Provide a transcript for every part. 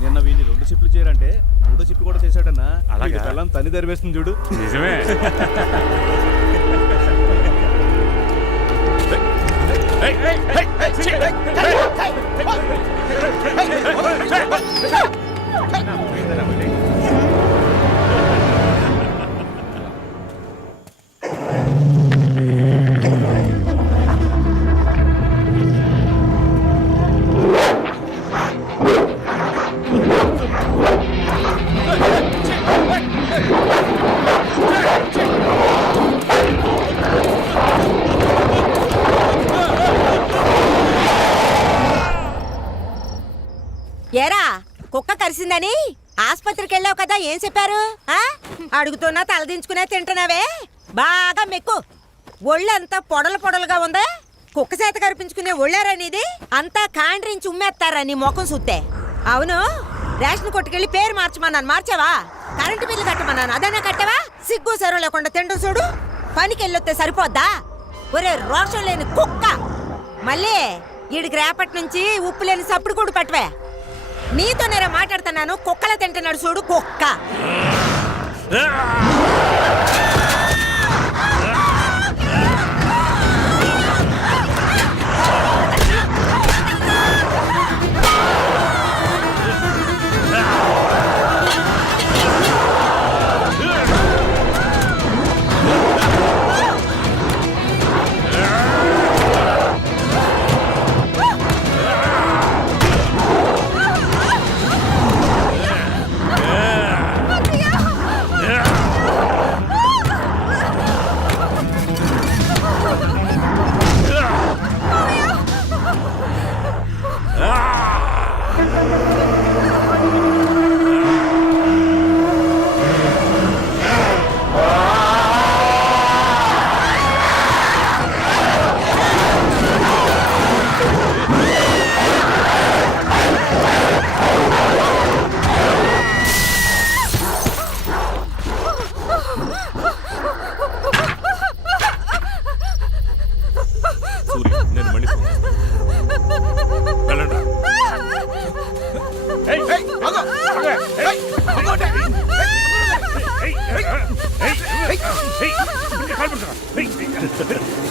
నిన్న వీని 2 షిప్లు చేయాలంటే 3 షిప్ కూడా చేశాడన్నా. అలాగే వెళ్ళం తని దరివేస్తుంది చూడు. నిజమే. ఏరా కుక్క కరిసిందని ఆస్పత్రికి వెళ్ళావు కదా, ఏం చెప్పారు? అడుగుతున్నా తలదించుకునే తింటున్నావే. బాగా మెక్కు. ఒళ్ళంతా పొడలు పొడలుగా ఉందా? కుక్క చేత కరిపించుకునే ఒళ్ళారా నీది? అంతా కాండ్రించి ఉమ్మేస్తారా నీ ముఖం సుత్తే? అవును, రేషన్ కొట్టుకెళ్ళి పేరు మార్చమన్నాను, మార్చావా? కరెంటు బిల్లు కట్టమన్నాను, అదైనా కట్టవా? సిగ్గు సరు లేకుండా తింటూ చూడు. పనికి వెళ్ళొస్తే సరిపోద్దా? ఒరే రోషం లేని కుక్క, మళ్ళీ ఈడికి రేపటి నుంచి ఉప్పు లేని సప్పుడు కూడా పట్టవే. నీతో నేనే మాట్లాడుతున్నాను, కుక్కల తింటున్నాడు చూడు కుక్క.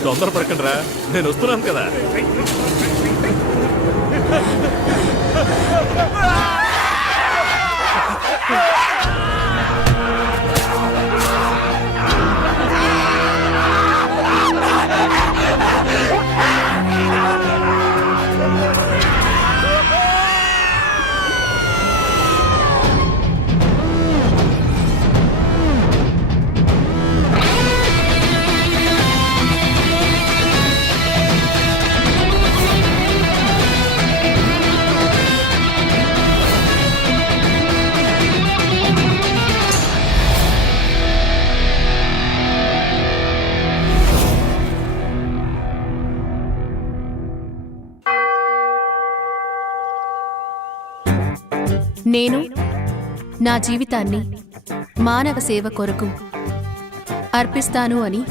తొందరపడకండి రా, నేను వస్తున్నాను కదా. నేను నా జీవితాన్ని మానవ సేవ కొరకు అర్పిస్తాను అని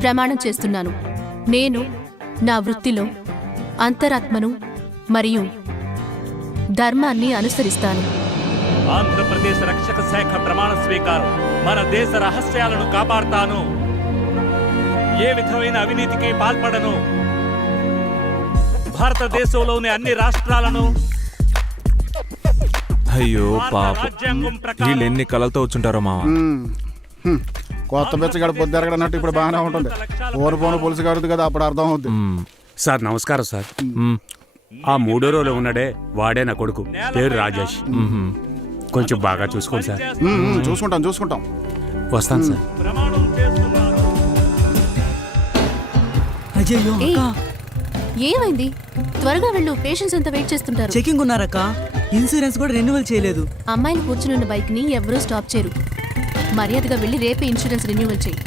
ప్రమాణం చేస్తున్నాను. నేను నా వృత్తిలో అంతరాత్మను మరియు ధర్మాన్ని అనుసరిస్తాను. ఆంధ్రప్రదేశ్ రక్షక శాఖ ప్రమాణ స్వీకారం. మన దేశ రహస్యాలను కాపాడుతాను. ఏ విధమైన అవినీతికి పాల్పడను. భారతదేశంలోని అన్ని రాష్ట్రాలను. అయ్యో పాప, వీళ్ళు ఎన్ని కలలతో వచ్చుంటారో మామ. కొత్త బెచ్చగాడు పొద్దురగడన్నట్టు ఇప్పుడు బాగానే ఉంటుంది. పోను పులుసు గారుది కదా, అప్పుడు అర్థం అవుతుంది. సార్ నమస్కారం సార్. ఆ 3వ రోజులో ఉన్నాడే వాడే నా కొడుకు, పేరు రాజేష్. కొంచెం బాగా చూసుకోండి సార్. చూసుకుంటాం. వస్తాను సార్. ఏమైంది? త్వరగా వెళ్ళు, పేషెంట్స్ అంతా వెయిట్ చేస్తుంటారు. చెకింగ్ ఉన్నారక్క, ఇన్సూరెన్స్ కూడా రెన్యువల్ చేయలేదు. అమ్మాయిలు కూర్చున్న బైక్ ని ఎవరూ స్టాప్ చేయరు. మర్యాదగా వెళ్ళి రేపే ఇన్సూరెన్స్ రెన్యువల్ చేయి.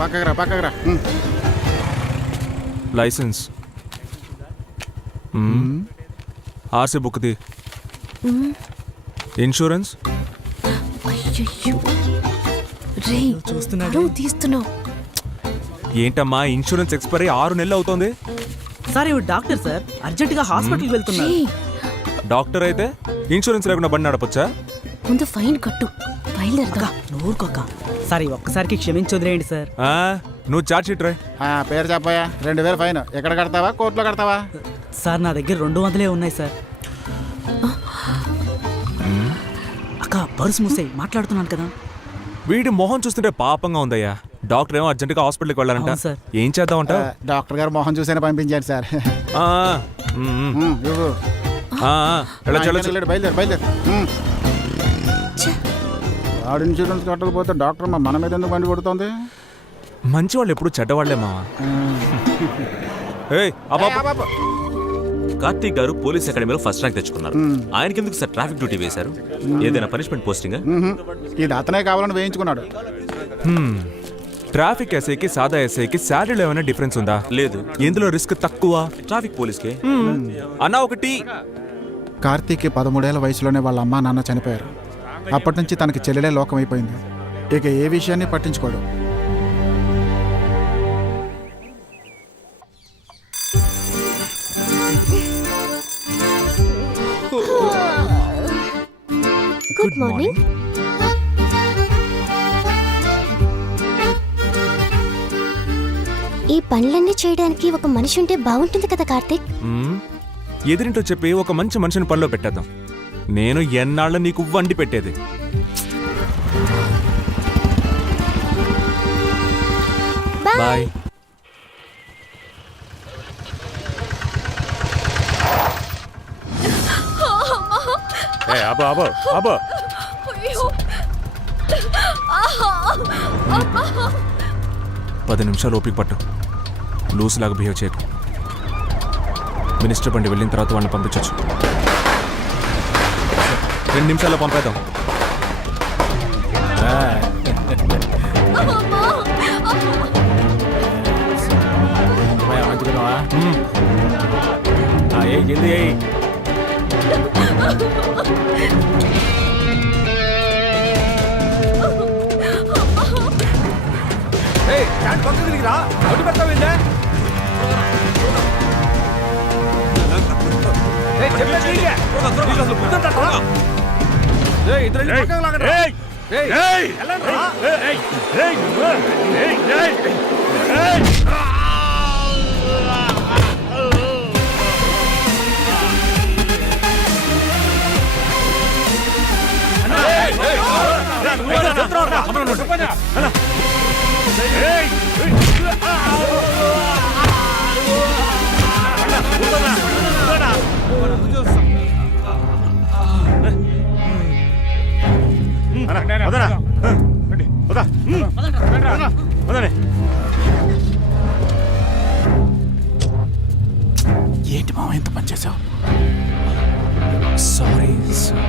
పక్కకు రా లైసెన్స్ ఆర్సీ బుక్ ది. ఇన్సూరెన్స్ అయ్యయ్యో. రేయ్, పరువు తీస్తున్నావు. ఏంటమ్మా ఇన్సూరెన్స్ ఎక్స్పైరీ 6 నెలలు అవుతోంది. సార్ ఇవి డాక్టర్ సార్, అర్జెంట్ గా హాస్పిటల్కి వెళ్తున్నారు. రేయ్, డాక్టర్ అయితే ఇన్సూరెన్స్ లేకుండా బండి నడపొచ్చా? ముందు ఫైన్ కట్టు, బయలుదేరదా. నోరుకోక సార్, ఈ ఒక్కసారికి క్షమించి వదిలేయండి సార్. నువ్వు చార్జ్ షీట్ రాయ్. పేరు చెప్పాయా? 2000 ఫైన్. ఎక్కడ కడతావా, కోర్టులో కడతావా? సార్ నా దగ్గర 200 ఉన్నాయి సార్. అక్క పర్సు మూసేయి, మాట్లాడుతున్నాను కదా. వీడి మొహం చూస్తుంటే పాపంగా ఉందయ్యా. డాక్టర్ ఏమో అర్జెంట్గా హాస్పిటల్కి వెళ్ళాలంట. అవును సార్. ఏం చేద్దామంట? డాక్టర్ గారు మొహం చూసైనా పంపించారు సార్. ఇవ్వు. బయలుదేరు. వాడు ఇన్సూరెన్స్ కట్టకపోతే డాక్టర్ మన మీద ఎందుకు బండి కొడుతోంది? మంచి వాళ్ళు ఎప్పుడు చెడ్డవాళ్లే మావా. కార్తీక్ గారు పోలీస్ అకాడమీలో ఫస్ట్ ర్యాంక్ తెచ్చుకున్నారు. ఆయనకి ఎందుకు సార్ ట్రాఫిక్ డ్యూటీ వేశారు? ఏదైనా పనిష్మెంట్ పోస్టింగ్? ఇది అతనే కావాలని వేయించుకున్నాడు. ట్రాఫిక్ ఎస్ఐకి సాదా ఎస్ఐకి శాలరీలో ఏమైనా డిఫరెన్స్ ఉందా? లేదు. ఎందులో రిస్క్ తక్కువ? ట్రాఫిక్ పోలీస్కే. అన్నా ఒకటి. కార్తీక్ 13 ఏళ్ల వయసులోనే వాళ్ళ అమ్మా నాన్న చనిపోయారు. అప్పటి నుంచి తనకి చెల్లెలే లోకం అయిపోయింది. ఇక ఏ విషయాన్ని పట్టించుకోడు. Good morning. ఈ పనులన్నీ చేయడానికి ఒక మనిషి ఉంటే బాగుంటుంది కదా కార్తీక్. ఎదిరింటో చెప్పి ఒక మంచి మనిషిని పనిలో పెట్టేద్దాం. నేను ఎన్నాళ్ళ నీకు వండి పెట్టేది. బాయ్. అబ్బో 10 నిమిషాలు ఓపిక పట్టు. లూస్ లాగా బిహేవ్ చేయకు. మినిస్టర్ బండి వెళ్ళిన తర్వాత వాళ్ళని పంపించవచ్చు. 2 నిమిషాల్లో పంపేద్దాం. ఏంటి మామ ఎంత పని చేసావు? Sorry sir.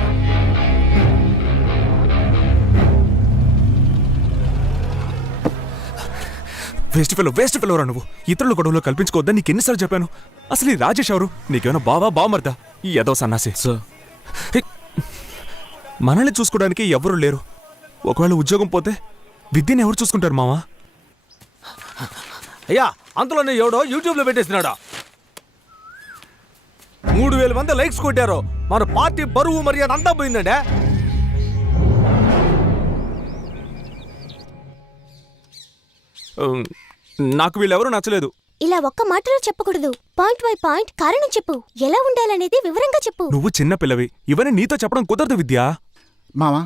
వేస్ట్ ఫెలో రా నువ్వు. ఇతరుల గొడవలో కల్పించుకోవద్దని నీకు ఎన్నిసార్లు చెప్పాను? అసలు ఈ రాజేష్ ఎవరు? నీకేమైనా బామర్దా? ఈ ఏదో సన్నాసి. మనల్ని చూసుకోవడానికి ఎవరు లేరు. ఒకవేళ ఉద్యోగం పోతే విద్యను ఎవరు చూసుకుంటారు మావా? అయ్యా అంతలోనే ఎవడో యూట్యూబ్ లో పెట్టేసినాడా? 3000 మంది లైక్స్ కొట్టారు. మన పార్టీ బరువు మర్యాద అంతా పోయిందంటే. నాకు వీళ్ళెవరూ నచ్చలేదు. ఇలా ఒక్క మాటలో చెప్పకూడదు. పాయింట్ బై పాయింట్ కారణం చెప్పు. ఎలా ఉండాలనేది వివరంగా చెప్పు. నువ్వు చిన్న పిల్లవి. ఇవన్నీ నీతో చెప్పడం కుదరదు విద్యా. మావా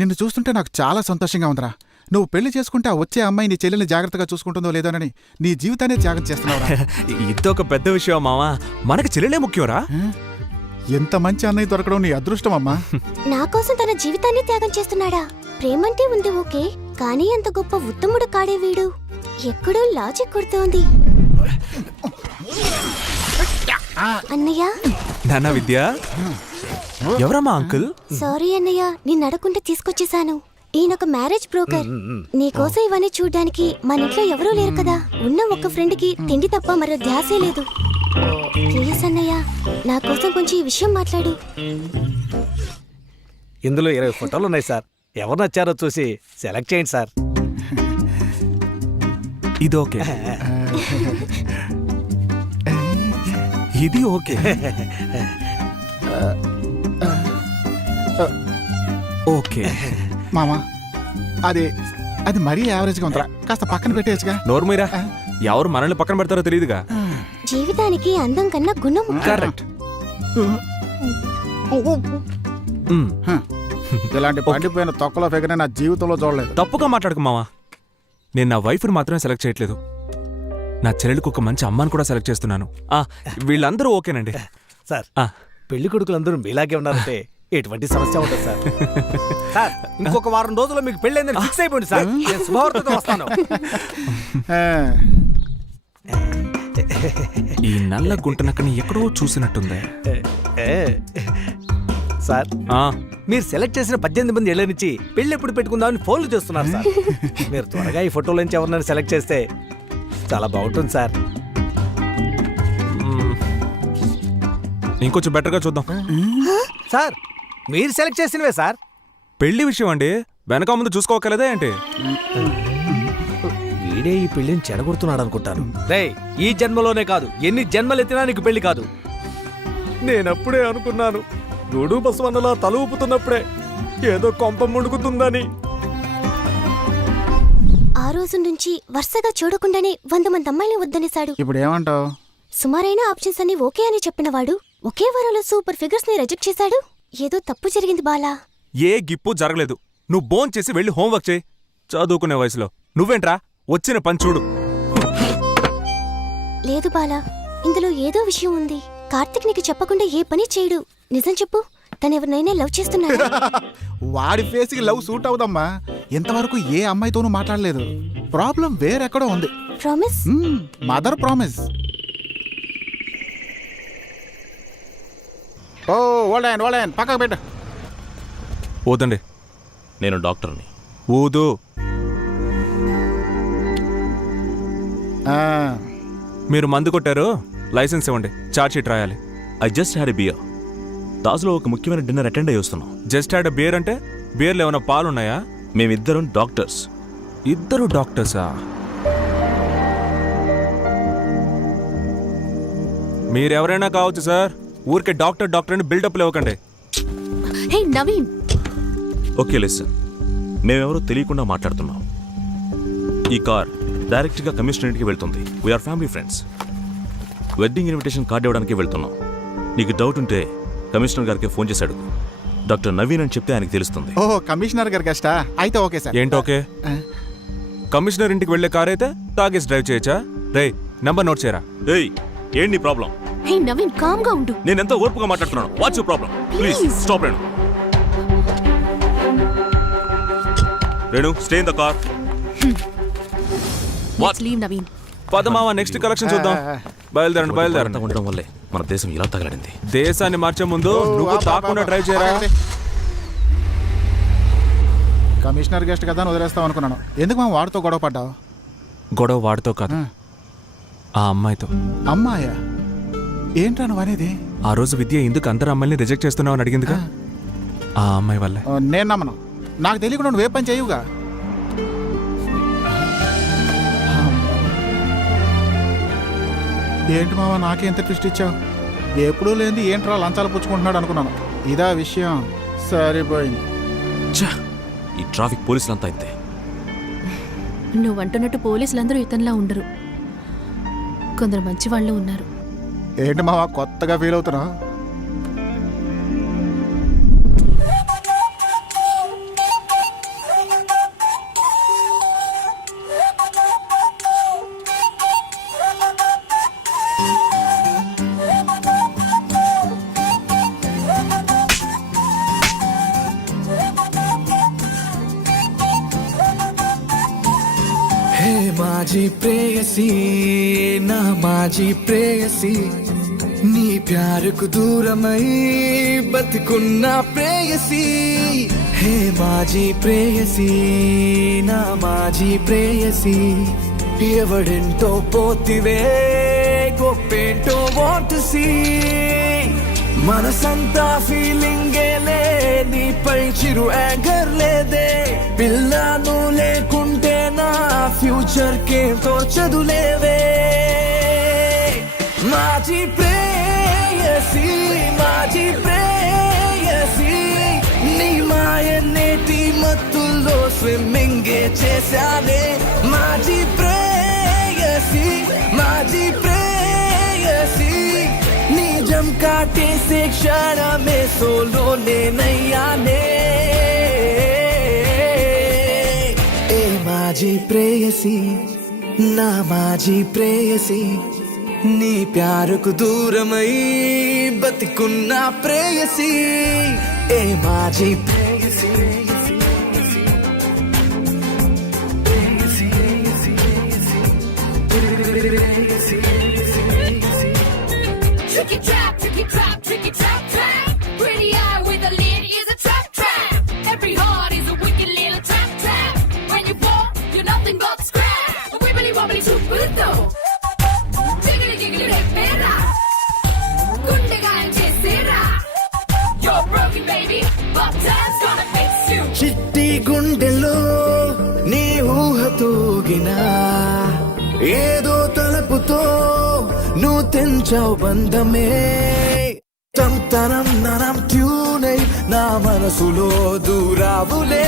నిన్ను చూస్తుంటే నాకు చాలా సంతోషంగా ఉందిరా. నువ్వు పెళ్లి చేసుకుంటే ఆ వచ్చే అమ్మాయి నీ చెల్లెల్ని జాగ్రత్తగా చూసుకుంటుందో లేదోనని నీ జీవితాన్ని త్యాగం చేస్తున్నావురా. ఇదొక పెద్ద విషయం మావా. మనకి చెల్లెలే ముఖ్యంరా. ఎంత మంచి అన్నయ్య దొరకడం నీ అదృష్టం అమ్మా. నా కోసం తన జీవితాన్ని త్యాగం చేస్తున్నాడా? ప్రేమంటే ఉంది ఓకే, కానీ అంత గొప్ప ఉత్తముడు కాడే వీడు. ఎక్కడో లాజిక్ కొడుతోంది. అన్నయ్య నాన్న విద్య ఎవరమ్మా అంకుల్? సారీ అన్నయ్య నేను అడగకుండా తీసుకొచ్చేసాను. ఈయన ఒక మ్యారేజ్ బ్రోకర్. నీకోసం ఇవన్నీ చూడ్డానికి మన ఇంట్లో ఎవరూ లేరు కదా. ఉన్న ఒక్క ఫ్రెండ్ కి తిండి తప్ప మరో ధ్యాసే లేదు. ప్లీజ్ అన్నయ్య నా కోసం కొంచెం ఈ విషయం మాట్లాడు. ఇందులో 20 ఫోటోలు ఉన్నాయి సార్. ఎవరు నచ్చారో చూసి సెలెక్ట్ చేయండి సార్. ఇది ఓకే, ఇది ఓకే, ఓకే. మామా అది అది మరీ యావరేజ్గా ఉందిరా, కాస్త పక్కన పెట్టేయచ్చుగా. నోరు మీరా, ఎవరు మనల్ని పక్కన పెడతారో తెలియదుగా. జీవితానికి అందం కన్నా గుణం ముఖ్యం. కరెక్ట్. ఇలాంటి పండిపోయిన తొక్కలో ఫిగర్ నా జీవితంలో చూడలేదు. తప్పుగా మాట్లాడుకు మావా. నేను నా వైఫ్ని మాత్రమే సెలెక్ట్ చేయట్లేదు, నా చెల్లెలికి ఒక మంచి అమ్మాని కూడా సెలెక్ట్ చేస్తున్నాను. వీళ్ళందరూ ఓకేనండి సార్. పెళ్లి కొడుకులందరూ మీలాగే ఉన్నారంటే ఎటువంటి సమస్య ఉంటుంది సార్. సార్ ఇంకొక వారం రోజుల్లో మీకు పెళ్ళైందని ఫిక్స్ అయిపోయింది సార్. నేను శుభవార్తతో వస్తాను. ఈ నల్ల గుంటనక్కని ఎక్కడో చూసినట్టుంది. సార్ మీరు సెలెక్ట్ చేసిన 18 మంది ఏళ్ల నుంచి పెళ్లి ఎప్పుడు పెట్టుకుందామని ఫోన్లు చేస్తున్నారు సార్. మీరు త్వరగా ఈ ఫోటోల నుంచి ఎవరినైనా సెలెక్ట్ చేస్తే చాలా బాగుంటుంది సార్. ఇంకొంచెం బెటర్గా చూద్దాం. సార్ మీరు సెలెక్ట్ చేసినవే సార్. పెళ్లి విషయం అండి, వెనక ముందు చూసుకోకలేదా ఏంటి? వీడే ఈ పెళ్లిని చెడగొడుతున్నాడు అనుకుంటాను. రే ఈ జన్మలోనే కాదు, ఎన్ని జన్మలు ఎత్తినా నీకు పెళ్లి కాదు. నేనప్పుడే అనుకున్నాను, గూడు బసవన్నలా తల ఊపుతున్నప్పుడే ఏదో కొంప ముడుకుతుందని. ఆ రోజు నుంచి వరుసగా చూడకుండానే 100 మంది అమ్మాయిని వద్దనేశాడు. ఇప్పుడు ఏమంటావు? సుమారైన ఆప్షన్స్ అన్ని ఓకే అని చెప్పినవాడు ఒకే వారంలో సూపర్ ఫిగర్స్ ని రిజెక్ట్ చేశాడు. ఏదో తప్పు జరిగింది బాలా. ఏ గిప్పు జరగలేదు. నువ్వు బోన్ చేసి వెళ్ళి హోంవర్క్ చేయి. చదువుకునే వయసులో నువ్వేంట్రా, వచ్చిన పని చూడు. లేదు బాలా, ఇందులో ఏదో విషయం ఉంది. కార్తిక్ నీకు చెప్పకుండా ఏ పని చేయడు. నిజం చెప్పు, తనెవరినైనా లవ్ చేస్తున్నాడా? వాడి ఫేస్కి లవ్ సూట్ అవుదమ్మా. ఇంతవరకు ఏ అమ్మాయితోనూ మాట్లాడలేదు. ప్రాబ్లం వేరెక్కడో ఉంది. ప్రామిస్? Mother promise. ఓ ఓల్డన్ పక్కకు పెట్టు. ఓదండి, నేను డాక్టర్ని. ఊదు. మీరు మందు కొట్టారు, లైసెన్స్ ఇవ్వండి, చార్జ్ షీట్ రాయాలి. I just had a beer. తాజ్లో ఒక ముఖ్యమైన డిన్నర్ అటెండ్ అయ్యి వస్తున్నాం. జస్ట్ హ్యాడ్ బియర్ అంటే బియర్లో ఏమైనా పాలున్నాయా? మేమిద్దరం డాక్టర్స్. ఇద్దరు డాక్టర్సా? మీరెవరైనా కావచ్చు సార్, ఊరికే డాక్టర్ డాక్టర్ అని బిల్డప్ లేవకండి. హే నవీన్, ఓకే లిసన్, మేమెవరో తెలియకుండా మాట్లాడుతున్నాం. ఈ కార్ డైరెక్ట్గా కమిషనరేట్కి వెళ్తుంది. We are family friends. Wedding invitation card ఇవ్వడానికి వెళ్తున్నాం. నీకు డౌట్ ఉంటే కమిషనర్ గారికి ఫోన్ చేశాడు. డాక్టర్ నవీన్ అని చెప్తే ఆయనకు తెలుస్తుంది. ఓహో, కమిషనర్ గారి కష్టా? అయితే ఓకే సార్. ఏంటి ఓకే? కమిషనర్ ఇంటికి వెళ్లే కార్ అయితే తాగేసి డ్రైవ్ చేయొచ్చా? రే నంబర్ నోట్ చేయరా. ఏయ్ ఏంటి నీ ప్రాబ్లం? హే నవీన్, కామ్ గా ఉండు. నేను ఎంతో ఓర్పుగా మాట్లాడుతున్నాను. What's your problem? Please stop Renu. Renu, stay in the car. Let's leave Naveen. పదమావా, నెక్స్ట్ కలెక్షన్ చూద్దాం. బయలుదేరండి. ఉండడం వల్లే మన దేశం ఇలా తగలడింది. దేశాన్ని మార్చే ముందు నువ్వు తాకుండా డ్రైవ్ చేయరా. కమిషనర్ గెస్ట్ కదా అని వదిలేస్తాం అనుకున్నాను. ఎందుకు మా వాడితో గొడవ పడ్డావు? గొడవ వాడితో కాదు, ఆ అమ్మాయితో. అమ్మాయా? ఏంట్రా నువ్వు అనేది? ఆ రోజు విద్య ఎందుకు అందరు అమ్మాయిని రిజెక్ట్ చేస్తున్నావు అని అడిగిందిగా, ఆ అమ్మాయి వల్లే. నేను నమ్మను. నాకు తెలియకుండా నువ్వే పని చేయవుగా. ఏంటి మావా నాకే ఎంత ట్విస్ట్ ఇచ్చావు? ఎప్పుడూ లేని ఏంట్రా లంచాలు పుచ్చుకుంటున్నాడు అనుకున్నాను. ఇదా విషయం? సరిపోయింది. ఈ ట్రాఫిక్ పోలీసులంతా ఇంతే. నువ్వంటున్నట్టు పోలీసులందరూ ఇతనిలా ఉండరు, కొందరు మంచి వాళ్ళు ఉన్నారు. ఏంటి మావా కొత్తగా ఫీల్ అవుతున్నావు? హే మాజీ ప్రేయసి నా మాజీ ప్రేయసి నీ ప్యారుకు దూరమై బతికున్న ప్రేయసి హే మాజీ ప్రేయసి నా మాజీ ప్రేయసి ఎవడెంటో పోతివే గొప్పేంటో వాంట్ సీ మనసంతా ఫీలింగేలే నీపై చిరు యాంగర్ లేదే పిల్లను లేకుంటే నా ఫ్యూచర్ కేం తోచదులేవే మాజీ ప్రేయసి మాజీ ప్రేయసి నీ మాయనేటి మత్తుల్లో స్విమ్మింగే చేశానే మాజీ ప్రేయసి మాజీ ప్రేయసి నిజం కాటేసే క్షణమే సోలోనే నయ్యానే ఏ మాజీ ప్రేయసి నా మాజీ ప్రేయసి నీ ప్యారుకు దూరమై బతికున్న ప్రేయసి ఏ మాజీ ప్రేయసి Tricky trap, tricky trap, tricky trap, trap. Pretty eye with a lid is a trap, trap. Every heart is a wicked little trap, trap. When you fall, you're nothing but scrap. Wibbly wobbly super dough. Jiggly jiggly repera. Gundegayan chesera. You're broken, baby, but time's gonna fix you. చిట్టి గుండెలో నీ ఊహ తూగినా ఏదో తలపుతో నువ్వు తెంచావు బంధమే తంతరం నరం ట్యూనై నా మనసులో దూరావులే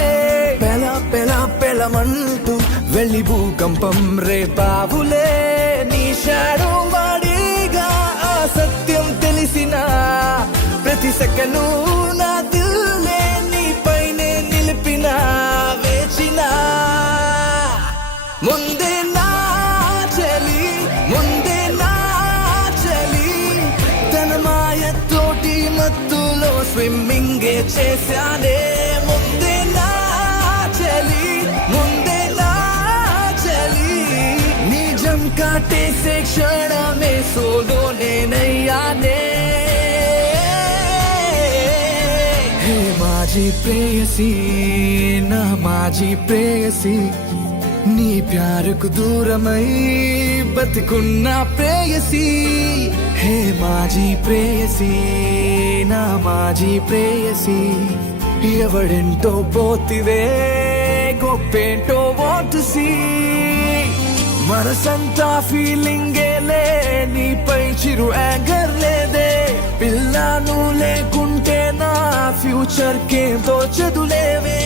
పెల పెల పెలమంటూ వెళ్ళి భూకంపం రేపావులే నీ షాడో వాడిగా ఆ సత్యం తెలిసిన ప్రతి సెకను నా దిల్లే నీపైనే నిలిపిన వేచిన ముందే నా చలి ముందే నా చలి తన మాయతోటి మత్తులో స్విమ్మింగే చేశానే ముందే నా చలి ముందే నా చలి నిజం కాటేసే క్షణమే సోలోనే నయ్యానే హే మాజీ ప్రేయసి నా మాజీ ప్రేయసి నీ ప్యారుకు దూరమై బతికున్న ప్రేయసి హే మాజీ ప్రేయసి నా మాజీ ప్రేయసి ఎవడెంటో పోతివే గొప్పేంటో వాంట్ సీ మనసంతా ఫీలింగేలే నీపై చిరు యాంగర్ లేదే పిల్లను లేకుంటే నా ఫ్యూచర్ కేం తోచదులేవే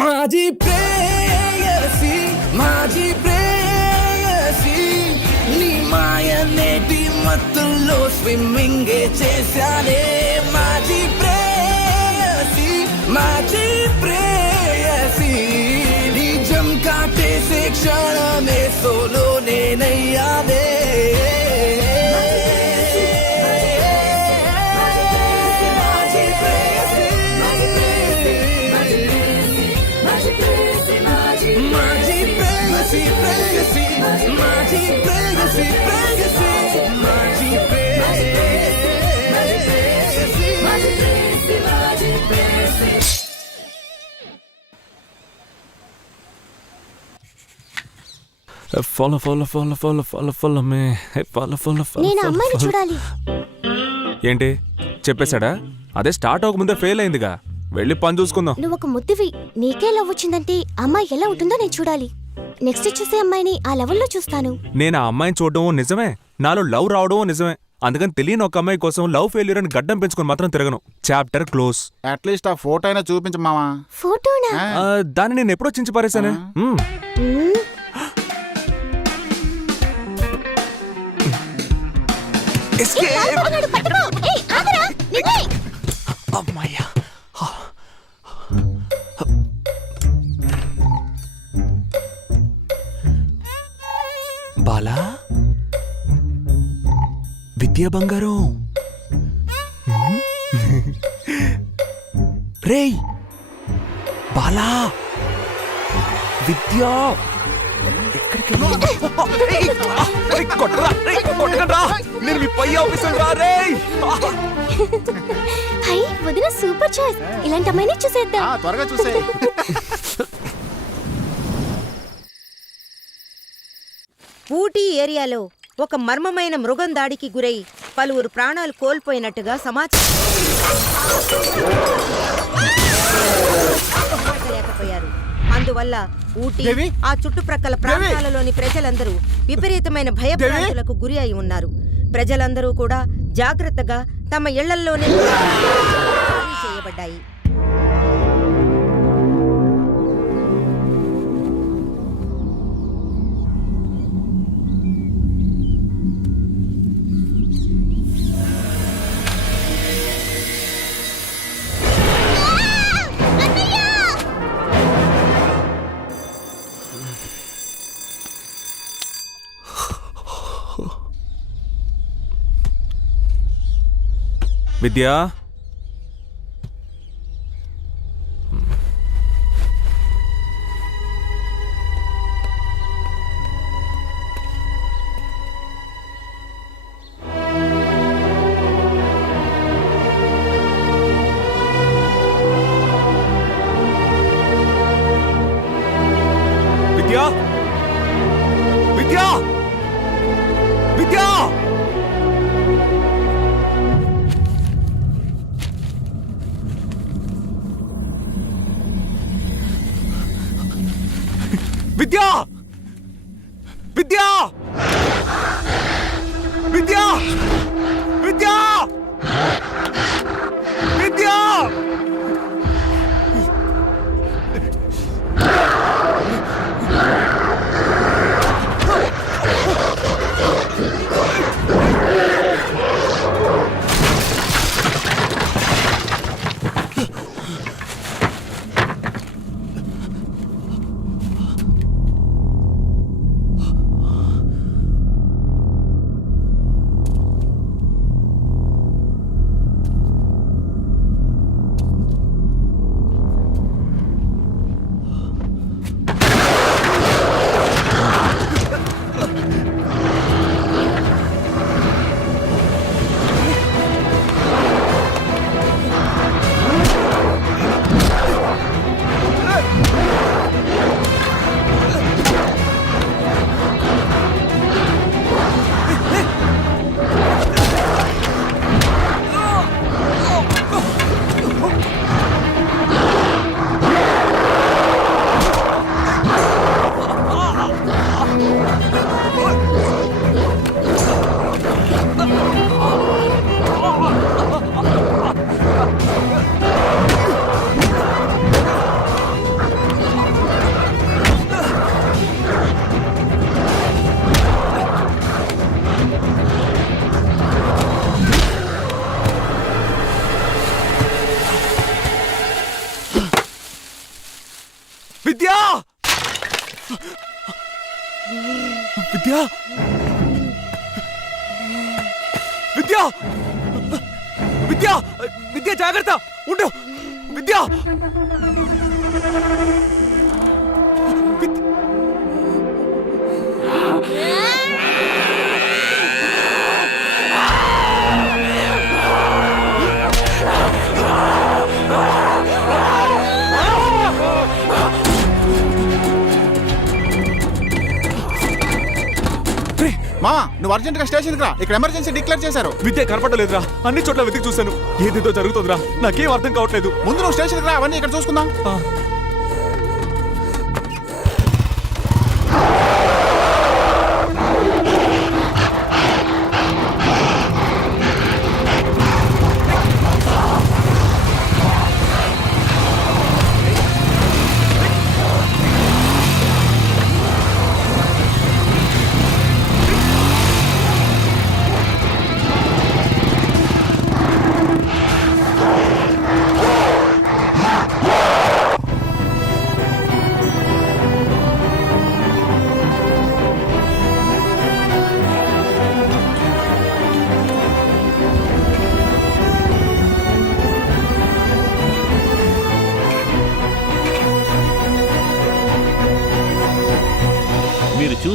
మాజీ ప్రేయసి మాజీ ప్రేయసి నీ మాయనేటి మత్తుల్లో స్విమ్మింగే చేశానే మాజీ ప్రేయసి మాజీ ప్రేయసి నిజం కాటేసే క్షణమే సోలోనే నయ్యానే follow follow follow follow follow follow me follow follow నేను అమ్మాయిని చూడాలి. ఏంటి చెప్పేశాడా? అదే స్టార్ట్ అవ్వకముందే ఫెయిల్ అయిందిగా. వెళ్ళి పని చూసుకుందాం. నువ్వు ఒక ముద్దువి, నీకే లవ్ వచ్చిందంటే అమ్మాయి ఎలా ఉంటుందో నేను చూడాలి. నెక్స్ట్ చూసే అమ్మాయిని ఆ లెవెల్లో చూస్తాను. నేను ఆ అమ్మాయిని చూడడం నిజమే, నాలో లవ్ రావడం నిజమే. అందుకని తెలియని ఒక అమ్మాయి కోసం లవ్ ఫెయిల్యూర్ అని గడ్డం పెంచుకొని మాత్రం తిరగను. Chapter close. అట్లీస్ట్ ఆ ఫోటో అయినా చూపించు మావా. ఫోటోనా? దాన్ని నేను ఎప్పుడో చించి పారేశానే. అమ్మాయ్యా, బాలా విద్య విద్యా బంగారం. రేయ్ బాలా విద్యా ఎక్కడికి కొట్టరా, నేను మీ పై ఆఫీసర్ రా. రేయ్ హై వదిన సూపర్ చాయిస్. ఇలాంటి అమ్మాయిని చూసేద్దాం. త్వరగా చూసే. ఊటీ ఏరియాలో ఒక మర్మమైన మృగం దాడికి గురై పలువురు ప్రాణాలు కోల్పోయినట్టుగా సమాచారం లేకపోయారు. అందువల్ల ఊటీ ఆ చుట్టుప్రక్కల ప్రాంతాలలోని ప్రజలందరూ విపరీతమైన భయభ్రాంతులకు గురి అయి ఉన్నారు. ప్రజలందరూ కూడా జాగ్రత్తగా తమ ఇళ్లల్లోనే చేయబడ్డాయి. విద్యా విద్యా విద్యా విద్యా విద్యా విద్యా విద్యా విద్యా విద్యా విద్యా విద్యా విద్యా విద్యా విద్యా జాగ్రత్త ఉండు. విద్యా మామా నువ్వు అర్జెంట్ గా స్టేషన్కి రా, ఇక్కడ ఎమర్జెన్సీ డిక్లేర్ చేశారు. విద్య కనపడలేదురా, అన్ని చోట్ల వెతికి చూశాను. ఏదేదో జరుగుతుందిరా, నాకేం అర్థం కావట్లేదు. ముందు నువ్వు స్టేషన్కి రా, అవన్నీ ఇక్కడ చూసుకుందాం.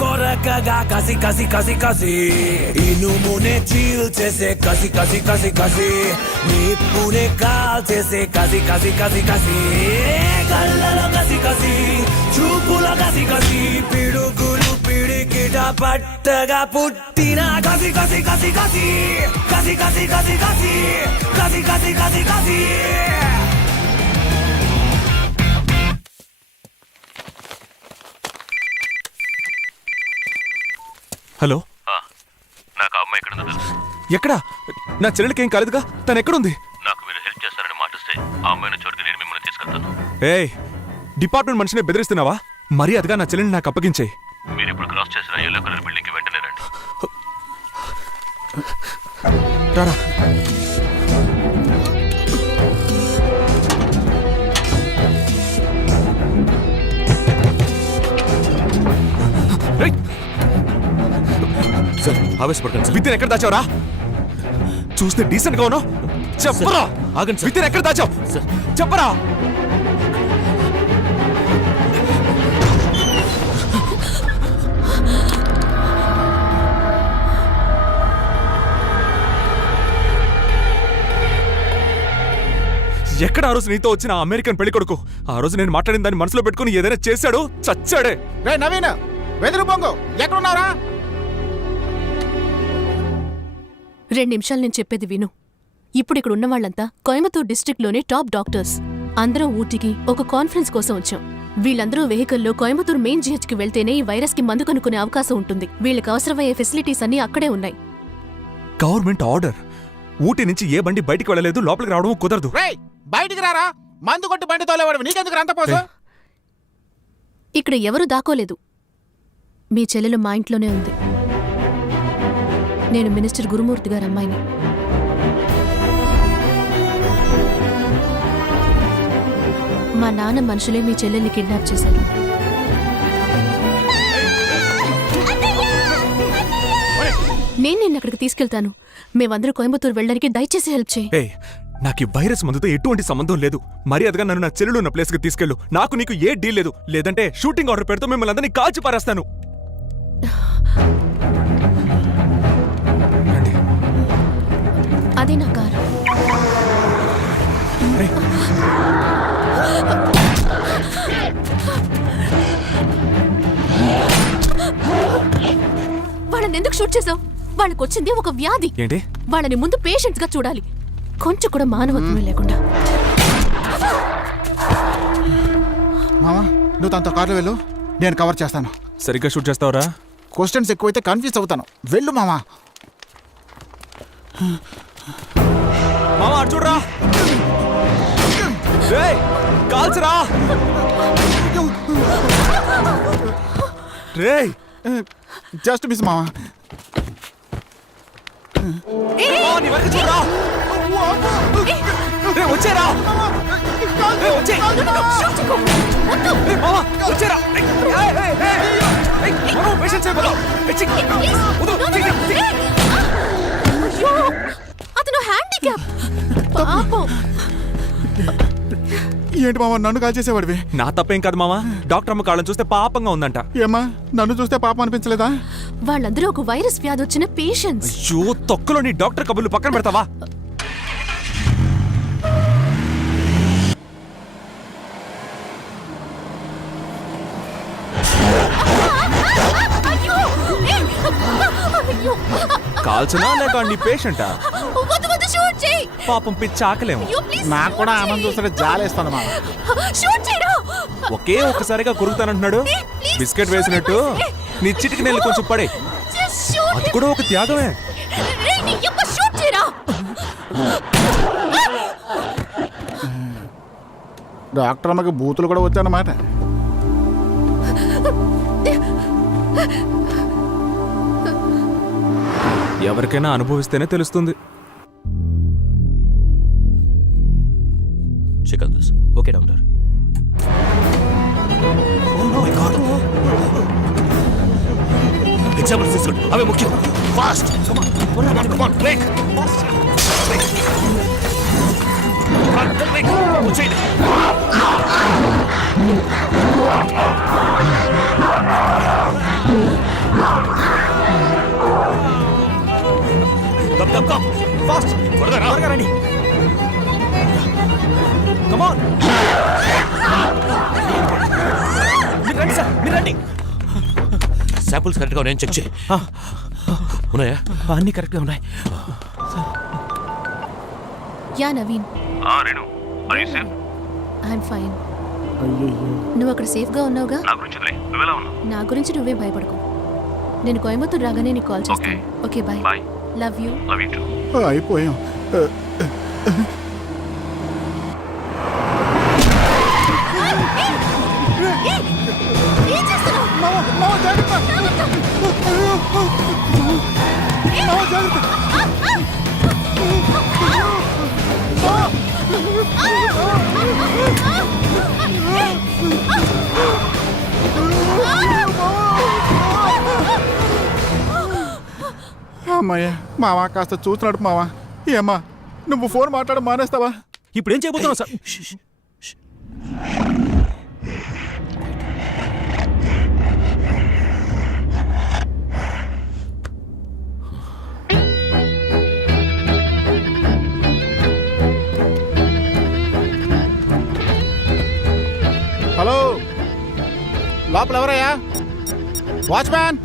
కొరకగా కసి కసి కసి కసి ఇనుమునే చీల్చేసే కసి కసి కసి కసి నిప్పునే కాల్చేసే కసి కసి కసి కసి కళ్ళలో కసి కసి చూపులో కసి కసి పిడుగులు పిడికిట పట్టగా పుట్టిన కసి కసి కసి కసి కసి కసి కసి కసి కసి కసి కసి కసి హలో, నాకు ఆ అమ్మాయి ఎక్కడుందో తెలుసు. ఎక్కడా? నా చెల్లెలికి ఏం కాలేదుగా, తను ఎక్కడుంది? నాకు మీరు హెల్ప్ చేస్తారని మాటిస్తే ఆ అమ్మాయిని చోటుకి నేను మిమ్మల్ని తీసుకెళ్తాను. ఏయ్, డిపార్ట్మెంట్ మనిషిని బెదిరిస్తున్నావా? మరీ అదిగా నా చెల్లెని నాకు అప్పగించేయి. మీరు ఇప్పుడు క్రాస్ చేసిన ఎల్లో కలర్ బిల్డింగ్ కి వెంటనే రండి. రారా. Sir ఆవేశపడకండి sir. విత్తిని ఎక్కడ దాచావురా? చూస్తే డీసెంట్ గా ఉన్నావు. చెప్పరా. ఆగండి సార్. విత్తిని ఎక్కడ దాచావు? సార్ చెప్పరా. ఎక్కడ ఆ రోజు నీతో వచ్చిన ఆ అమెరికన్ పెళ్లి కొడుకు? ఆ రోజు నేను మాట్లాడిన దాన్ని మనసులో పెట్టుకుని ఏదైనా చేశాడు, చచ్చాడే. రే నవీన్, వెదురు బొంగు ఎక్కడున్నారా? 2 నిమిషాలు నేను చెప్పేది విను. ఇప్పుడు ఇక్కడ ఉన్న వాళ్ళంతా కోయంబత్తూర్ డిస్ట్రిక్ట్లోని టాప్ డాక్టర్స్. అందరూ ఊటీకి ఒక కాన్ఫరెన్స్ కోసం వచ్చాం. వీళ్ళందరూ వెహికల్లో కోయంబత్తూర్ మెయిన్ జిహెచ్కి వెళ్తేనే ఈ వైరస్ కి మందు కనుక్కునే అవకాశం ఉంటుంది. వీళ్ళకి అవసరమయ్యే ఫెసిలిటీస్ అన్నీ అక్కడే ఉన్నాయి. Government order. ఊటీ నుంచి ఏ బండి బయటికి వెళ్ళలేదు, లోపలికి రావడం కుదరదు. రేయ్ బయటికి రారా. మందు కొట్టి బండి తోలేవాడు, నీకెందుకు అంత పోసు? ఇక్కడ ఎవరూ దాకోలేదు. మీ చెల్లెలు మా ఇంట్లోనే ఉంది. నేను మినిస్టర్ గురుమూర్తి గారి అమ్మాయిని. మా నాన్న మనుషులే మీ చెల్లెల్ని కిడ్నాప్ చేశారు. నేను నిన్న అక్కడికి తీసుకెళ్తాను. మేమందరూ కోయంబత్తూరు వెళ్ళడానికి దయచేసి హెల్ప్ చేయి. ఏయ్, నాకు ఈ వైరస్ మందుతో ఎటువంటి సంబంధం లేదు. మరి అదిగా నన్ను నా చెల్లెలు ఉన్న ప్లేస్కి తీసుకెళ్ళు. నాకు నీకు ఏ డీల్ లేదు. లేదంటే షూటింగ్ ఆర్డర్ పెడుతూ మిమ్మల్ని అందరినీ కాల్చి పారేస్తాను. అదే నా కారు. వాళ్ళని ఎందుకు షూట్ చేసావు? వాళ్ళకి వచ్చింది ఒక వ్యాధి. ఏంటి? వాళ్ళని ముందు పేషెంట్స్ గా చూడాలి, కొంచెం కూడా మానవత్వమే లేకుండా. మామా, నువ్వు తనతో కార్లో వెళ్ళు, నేను కవర్ చేస్తాను. సరిగ్గా షూట్ చేస్తావరా? క్వశ్చన్స్ ఎక్కువైతే కన్ఫ్యూజ్ అవుతాను. వెళ్ళు మామా. మామా అటు చూడరా. రేయ్, కాల్చరా. రేయ్, జస్ట్ మిస్ మామా. నీ వరకు చూడరా. రేయ్, వచ్చేరా. రేయ్, వచ్చే. రేయ్, మామా, వచ్చేరా. మనం పేషెంట్స్ అయిపోతాం. అతను హ్యాండిక్యాప్. పాపం. ఏంటి మామా నన్ను కాల్ చేసేవాడివి? నా తప్పేం కాదు మామా. డాక్టర్ అమ్మ కాళ్ళని చూస్తే పాపంగా ఉందంట. ఏమ్మా, నన్ను చూస్తే పాపం అనిపించలేదా? వాళ్ళందరూ ఒక వైరస్ వ్యాధి వచ్చిన పేషెంట్స్. అయ్యో, తొక్కలో నీ డాక్టర్ కబుర్లు పక్కన పెడతావా? కాల్చనా లేక నీ పేషెంటా? పాపం పిచ్చి ఆకలేము. నాకు కూడా ఆమెను చూస్తే జాలేస్తాను మామా. ఒకే ఒక్కసారిగా కొరుకుతానంటున్నాడు. బిస్కెట్ వేసినట్టు నీ చిటికి నెల్లి కొంచెం పడే. అది కూడా ఒక త్యాగమే. డాక్టర్ అమ్మకి బూతులు కూడా వచ్చానమాట. ఎవరికైనా అనుభవిస్తేనే తెలుస్తుంది. Check this. Okay doctor. Example తీసుకోండి, అవే ముఖ్యం. Fast break. వచ్చేయండి. ఫాస్ట్ త్వరగా రండి కమాన్ మీరు రండి సార్ మీరు రండి శాంపుల్స్ కరెక్ట్గా ఉన్నాయని చెక్ చేయి. ఉన్నాయా? అన్నీ కరెక్ట్గా ఉన్నాయి. Yeah Naveen, I'm fine. నువ్వు అక్కడ సేఫ్గా ఉన్నావుగా? నా గురించి నువ్వే భయపడకు. నేను కోయంబత్తూరు రాగానే నీకు కాల్ చేస్తాను. Okay bye. Love you. అయిపోయాం. అమ్మాయ్య మావా కాస్త చూస్తున్నాడు మావా. ఏమ్మా నువ్వు ఫోన్ మాట్లాడ మానేస్తావా? ఇప్పుడు ఏం చేయబోతున్నావు సార్? హలో, లోపల ఎవరయ్యా? వాచ్మ్యాన్.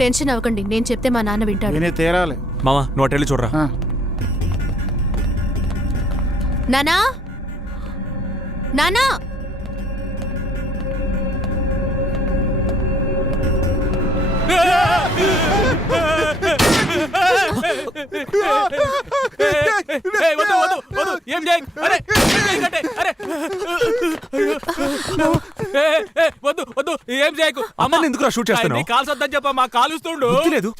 టెన్షన్ అవ్వకండి, నేను చెప్తే మా నాన్న వింటాడు. నేనే తేరాలి. మావా నువ్వు అటెళ్ళి చూడరా. నానా, నానా. ఏం చేయ? అరే వద్దు వద్దు, ఏం చేయకు. అమ్మ ఎందుకు షూట్ చేస్తాను? కాల్సొద్దని చెప్పమ్మా, కాలుస్తుండు.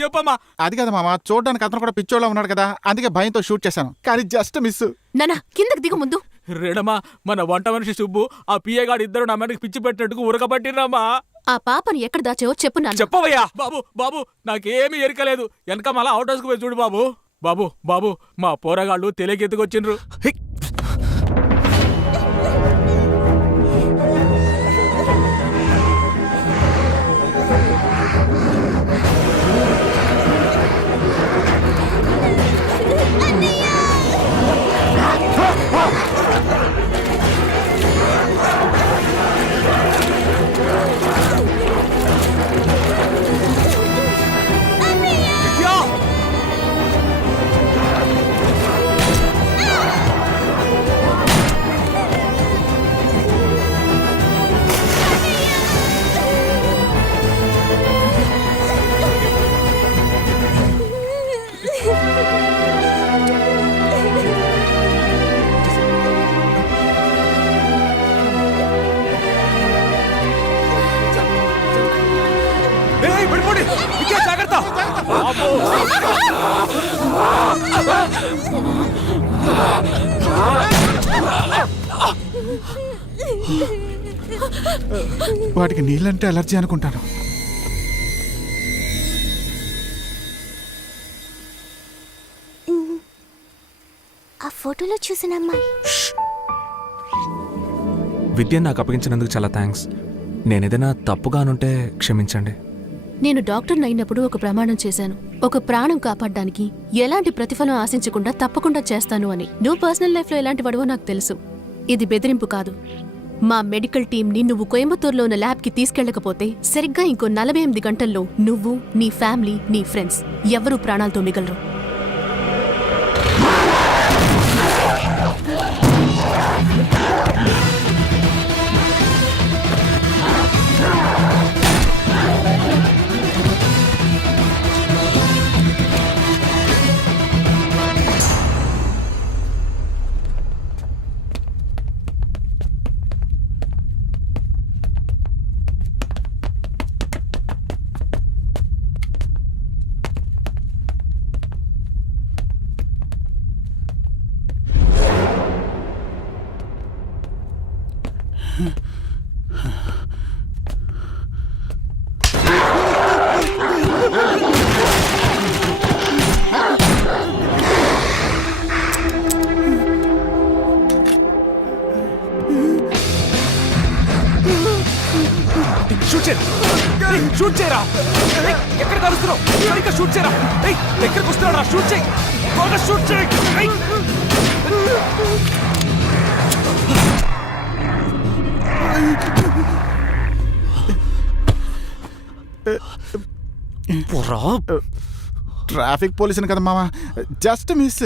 చెప్పమ్మా. అది కదా మామ, చూడడానికి అతను కూడా పిచ్చోళ్ళ ఉన్నాడు కదా, అందుకే భయంతో షూట్ చేశాను, కానీ జస్ట్ మిస్. నానా కిందకి దిగు ముందు. రేడమ్మా, మన వంట మనిషి సుబ్బు ఆ పియ్యగాడు ఇద్దరు నా మీదకి పిచ్చి పెట్టినట్టుకు ఉరకబట్టినమ్మా. ఆ పాపను ఎక్కడ దాచావో చెప్పు నాన్న. చెప్పవయ్యా. బాబు బాబు నాకేమీ ఎరకలేదు. వెనక మళ్ళా అవుట్ హౌస్కి పోయి చూడు బాబు. బాబు బాబు మా పోరగాళ్ళు తెలియకెత్తుకొచ్చిండ్రు. జాగ్రత్త. వాటికి నీళ్ళంటే అలర్జీ అనుకుంటాను. ఆ ఫోటోలో చూసిన అమ్మాయి. విద్య నాకు అప్పగించినందుకు చాలా థ్యాంక్స్. నేనేదైనా తప్పుగానుంటే క్షమించండి. నేను డాక్టర్ని అయినప్పుడు ఒక ప్రమాణం చేశాను. ఒక ప్రాణం కాపాడడానికి ఎలాంటి ప్రతిఫలం ఆశించకుండా తప్పకుండా చేస్తాను అని. నువ్వు పర్సనల్ లైఫ్లో ఎలాంటి వాడవో నాకు తెలుసు. ఇది బెదిరింపు కాదు. మా మెడికల్ టీంని నువ్వు కోయంబత్తూరులో ఉన్న ల్యాబ్కి తీసుకెళ్లకపోతే సరిగ్గా ఇంకో 48 గంటల్లో నువ్వు, నీ ఫ్యామిలీ, నీ ఫ్రెండ్స్ ఎవరూ ప్రాణాలతో మిగలరు. షూట్ చేయరా ఎక్కడ కలుస్తున్నావు సరిగ్గా షూట్ చేయరా ఎక్కడికి వస్తున్నాడు షూట్ చేయి త్వరగా షూట్ చేయి ట్రాఫిక్ పోలీసుని కదా మామ, జస్ట్ మిస్.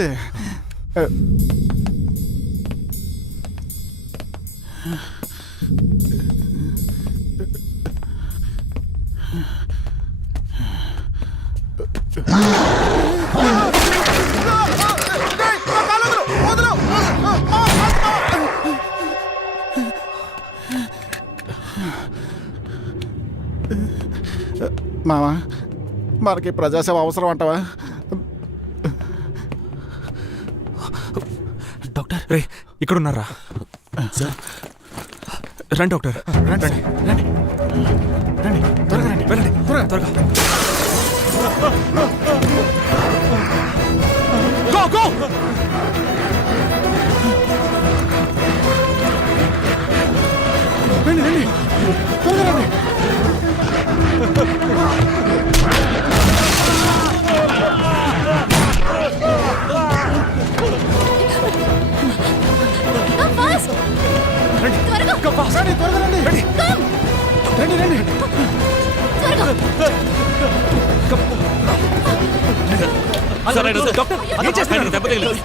మామా, మనకి ప్రజాసేవ అవసరం అంటావా? డాక్టర్ రే ఇక్కడ ఉన్నారా? రండి డాక్టర్, రండి రండి రండి, త్వరగా రండి, వెళ్ళండి త్వరగా త్వరగా. Go go. రండి రండి, త్వరగా రండి. రండి త్వరగా రండి, రండి రండి. డాక్టర్ ఏం చేస్తున్నారు? దెబ్బ తగిలింది.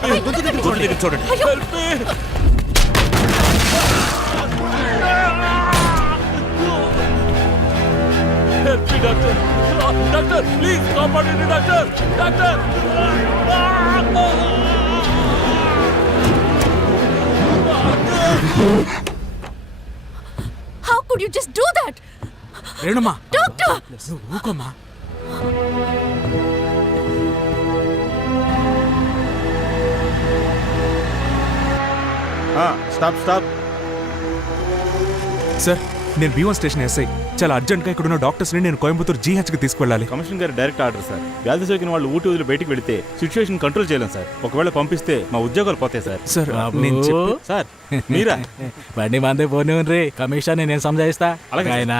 చూడండి. డాక్టర్ డాక్టర్ ప్లీజ్ కాపాడండి doctor doctor. How could you just do that? రేణుమా, Doctor! ఊకోమ్మా. Stop stop. సార్ నేను B1 స్టేషన్ ఎస్ఐ. చాలా అర్జెంట్గా ఇక్కడ ఉన్న డాక్టర్స్ని నేను కోయంబత్తూర్ GHకి తీసుకువెళ్ళాలి. కమిషనర్ గారి డైరెక్ట్ ఆర్డర్ సార్. వ్యాధి సోకిన వాళ్ళు ఊటి వదిలి బయటికి వెళితే సిచ్యువేషన్ కంట్రోల్ చేయలేం సార్. ఒకవేళ పంపిస్తే మా ఉద్యోగాలు పోతాయి సార్. సార్ నేను సార్ మీరా? బండి మందే పోనీ రే, కమిషన్ నేను సంజాయిస్తా. అలాగే. ఆయన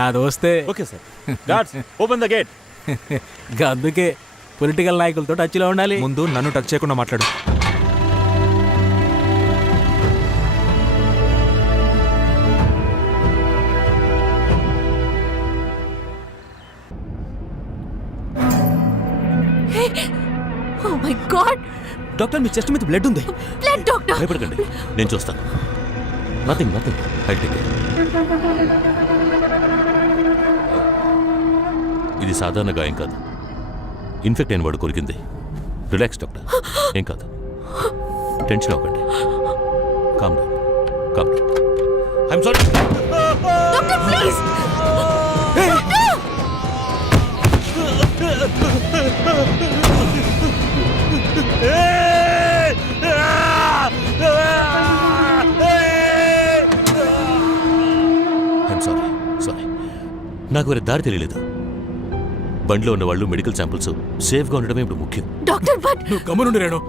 నా దోస్తే. Okay sir. Guards open the gate. అందుకే పొలిటికల్ నాయకులతో టచ్లో ఉండాలి. ముందు నన్ను టచ్ చేయకుండా మాట్లాడు. Oh my God! Doctor me chest మీద బ్లడ్ ఉంది. Blood doctor! భయపడకండి, నేను చూస్తాను. Nothing I take care. ఇది సాధారణ గాయం కాదు, ఇన్ఫెక్ట్ అయిన వాడు కొరికింది. రిలాక్స్ డాక్టర్, ఏం కాదు. టెన్షన్ అవ్వకండి. Calm down, calm down. I'm sorry. Doctor, please! I'm sorry. నాకు వేరే దారి తెలియలేదు. బండిలో ఉన్న వాళ్ళు మెడికల్ శాంపిల్స్ సేఫ్గా ఉండడమే ఇప్పుడు ముఖ్యం. డాక్టర్ బట్ నువ్వు గమ్మునుండి రేణు,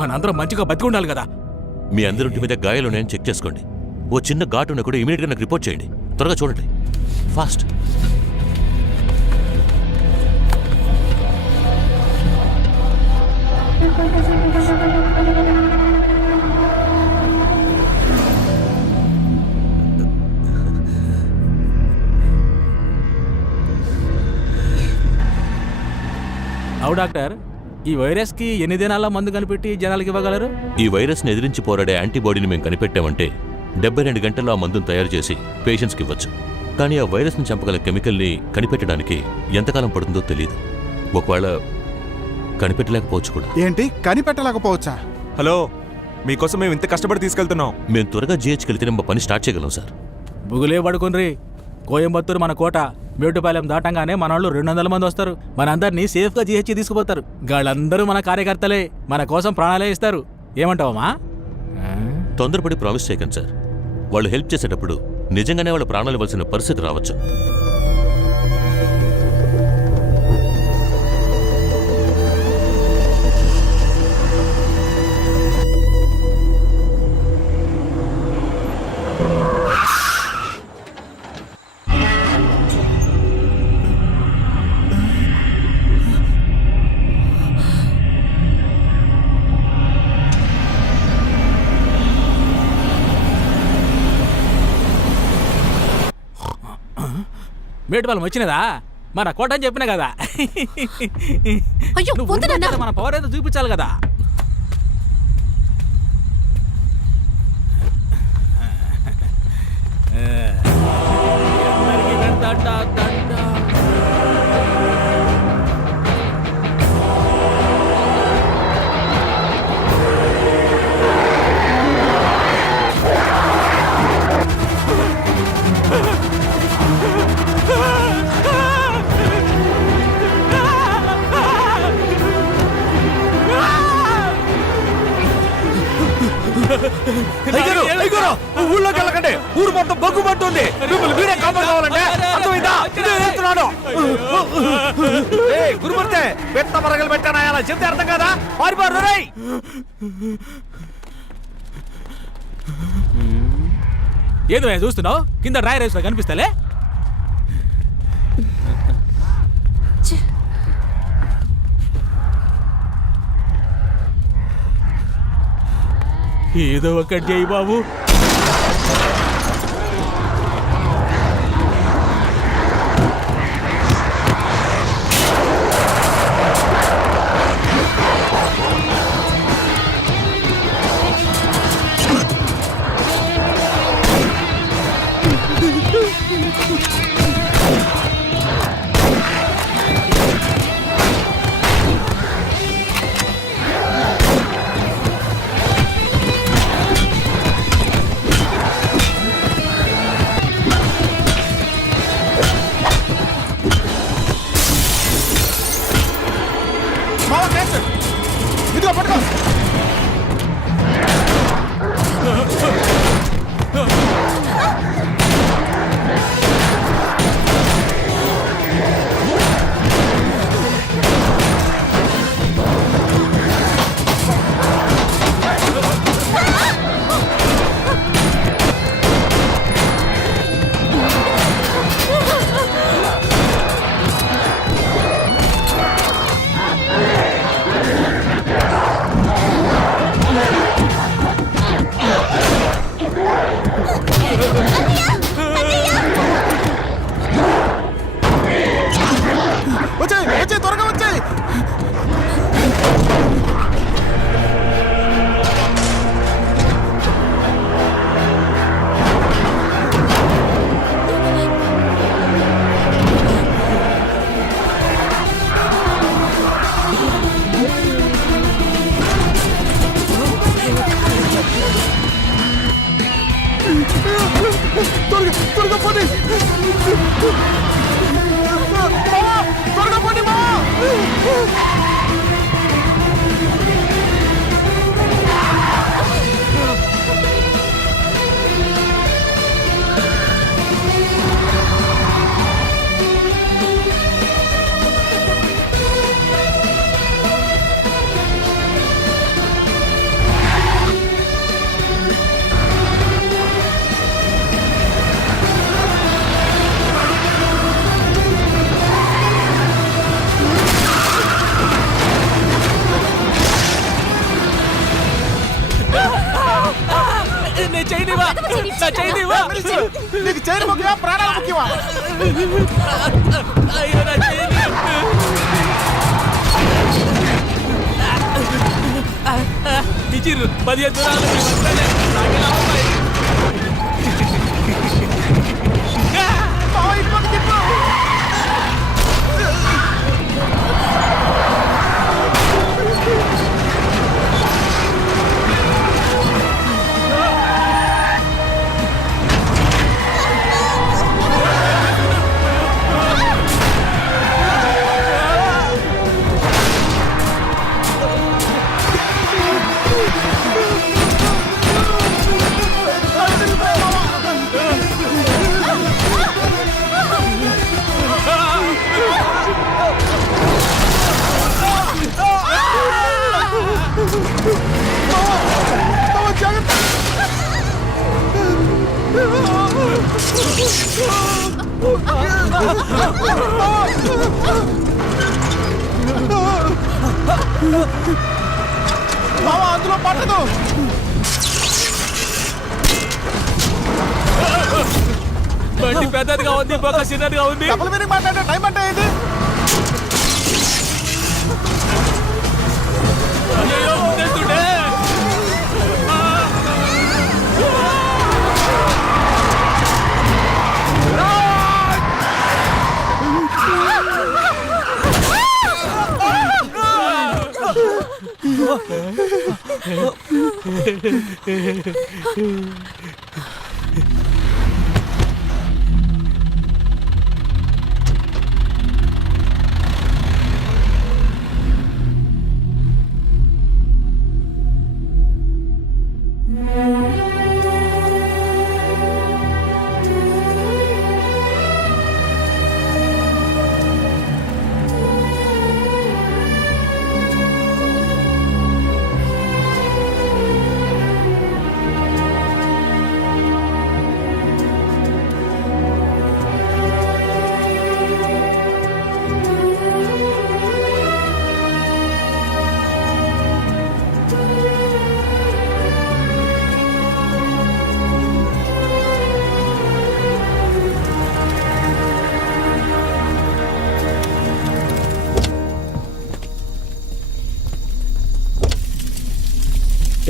మనందరం మంచిగా బతికి ఉండాలి కదా. మీ అందరింటి మీద గాయాలు ఉన్నాయని చెక్ చేసుకోండి. ఓ చిన్న ఘాటు ఉన్నా కూడా ఇమీడియట్గా నాకు రిపోర్ట్ చేయండి. త్వరగా చూడండి, ఫాస్ట్. అవు డాక్టర్, ఈ వైరస్ కి ఎన్ని దినాల మందు కనిపెట్టి జనాలకి ఇవ్వగలరు? ఈ వైరస్ని ఎదిరించి పోరాడే యాంటీబాడీని మేము కనిపెట్టామంటే 72 గంటల్లో ఆ మందును తయారు చేసి పేషెంట్స్కి ఇవ్వచ్చు. కానీ ఆ వైరస్ని చంపగల కెమికల్ని కనిపెట్టడానికి ఎంతకాలం పడుతుందో తెలియదు. ఒకవేళ కనిపెట్టలేకపోవచ్చు కూడా. ఏంటి కనిపెట్టలేకపోవచ్చా? హలో, మీకోసం మేము ఇంత కష్టపడి తీసుకెళ్తున్నాం. మేము త్వరగా GHకి వెళ్తే మా పని స్టార్ట్ చేయగలం సార్. బుగులే పడుకుని కోయంబత్తూరు మన కోట. మేటుపాలెం దాటంగానే మన వాళ్ళు 200 మంది వస్తారు. మనందరినీ సేఫ్గా GH తీసుకుపోతారు. వాళ్ళందరూ మన కార్యకర్తలే, మన కోసం ప్రాణాలే ఇస్తారు. ఏమంటావమ్మా? తొందరపడి ప్రామిస్ చేయకండి సార్. వాళ్ళు హెల్ప్ చేసేటప్పుడు నిజంగానే వాళ్ళ ప్రాణాలు ఇవ్వాల్సిన పరిస్థితి రావచ్చు. మేటుపాలెం వచ్చినదా మన కోట అని చెప్పినా కదా. అయ్యో, నువ్వు వద్దు నాన్న. మన పవర్ ఏదో చూపించాలి కదా. అందరికీ దండ దండ. ఊళ్ళోకి వెళ్ళకండి, ఊరు మొత్తం బగ్గు పడుతుంది. మిమ్మల్ని మీరే కాపాడుకోవాలంటే అర్థమైందా? ఇదే చెప్తున్నాను. గురుమూర్తి పెద్ద మరగలు పెట్టానా అలా చెప్తే అర్థం కదా. పారిపోరు రేయ్. ఏదో చూస్తున్నావు, కింద డ్రై రైస్ కనిపిస్తలే. ఏదో ఒకటి చేయి బాబు. ఇదిగో పట్టుకో. వచ్చే త్వరగా వచ్చాయి. త్వరగా పోనీ, త్వరగా పోనీ మా. నీకు చైన్ ముఖ్యమా, ప్రాణాలు ముఖ్యమా? ఇచ్చిర్రు 15 దూరాలు. మావా అందులో పట్టదు. బండి పెద్దదిగా ఉంది, బొక్క చిన్నదిగా ఉంది. డబుల్ మీనింగ్ మాట్లాడే టైం అంటే ఏంటి? అయ్యో, ముందేస్తుండే.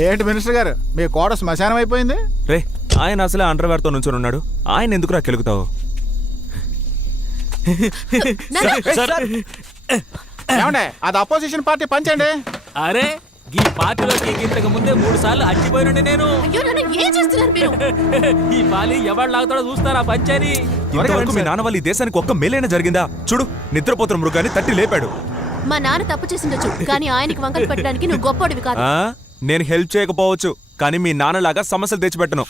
ఏంటి మినిస్టర్ గారు, మీ కోడ శ్మశానం అయిపోయింది? రే, ఆయన అసలే అండర్వేర్ తో నుంచొని ఉన్నాడు. ఆయన ఎందుకురా కెలుగుతావు? ఏమండే, అది అపోజిషన్ పార్టీ పంచండి. అరే, ఈ పార్టీలోకి ఇంతకు ముందే 3 సార్లు అచ్చిపోయినండి నేను. అయ్యో నాన్న, ఏం చేస్తున్నారు మీరు? ఈ పాలి ఎవరు లాగుతాడో చూస్తారా పంచాని. ఇంతవరకు మీ నాన్న వాళ్ళు ఈ దేశానికి ఒక్క మేలైనా జరిగిందా? చూడు, నిద్రపోతున్న మృగాన్ని తట్టి లేపాడు. మా నాన్న తప్పు చేసిండొచ్చు, కానీ ఆయనకి వంకలు పెట్టడానికి నువ్వు గొప్పవాడివి కాదు. నేను హెల్ప్ చేయకపోవచ్చు, కానీ మీ నాన్నలాగా సమస్యలు తెచ్చిపెట్టను.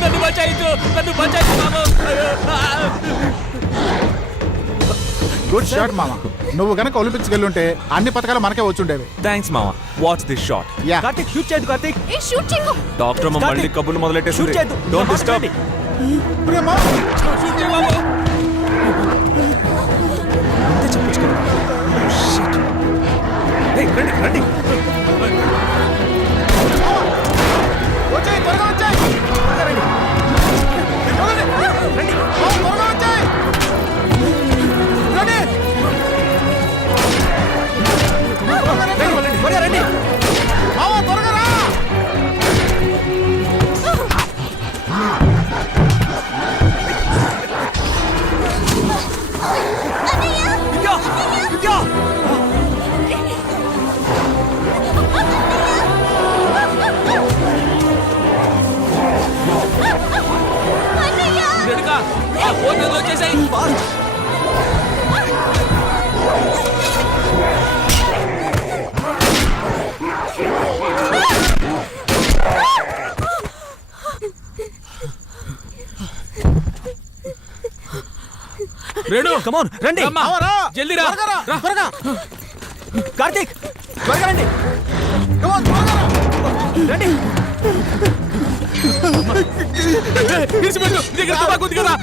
నన్ను బచాయించు, నన్ను బచాయించు బాబు. గుడ్ షాట్ మామ. నువ్వు గనక ఒలింపిక్స్ వెళ్ళుంటే అన్ని పథకాలు మనకే వచ్చుండేవి. థ్యాంక్స్ మామ. Watch this shot. Yeah. Karthik, shoot చేయదు కార్తీక్. ఏ షూట్ చేయకు. డాక్టర్ అమ్మ మళ్ళీ కబుర్లు మొదలెట్టేసింది. షూట్ చేయదు. Don't disturb. షూట్ చేయ బాబు. అంతే చెప్పొచ్చు కదా. ఏయ్, రండి రండి. వచ్చేయ్, త్వరగా వచ్చేయ్. రండి. త్వరగా వచ్చేయ్. రండి. త్వరగా రండి. మామ, త్వరగా రా. రెడ్కా, ఆ ఫోన్ నన్ను వచ్చేసాయి. రేడు, కమాన్ రండి. రమ్మా. జల్దీ రా. రా. త్వరగా. కార్తీక్, త్వరగా రండి. Come on, త్వరగా రా. రండి. విడిచిపెట్టు, నీ దగ్గర తుపాకు ఉంది కదా.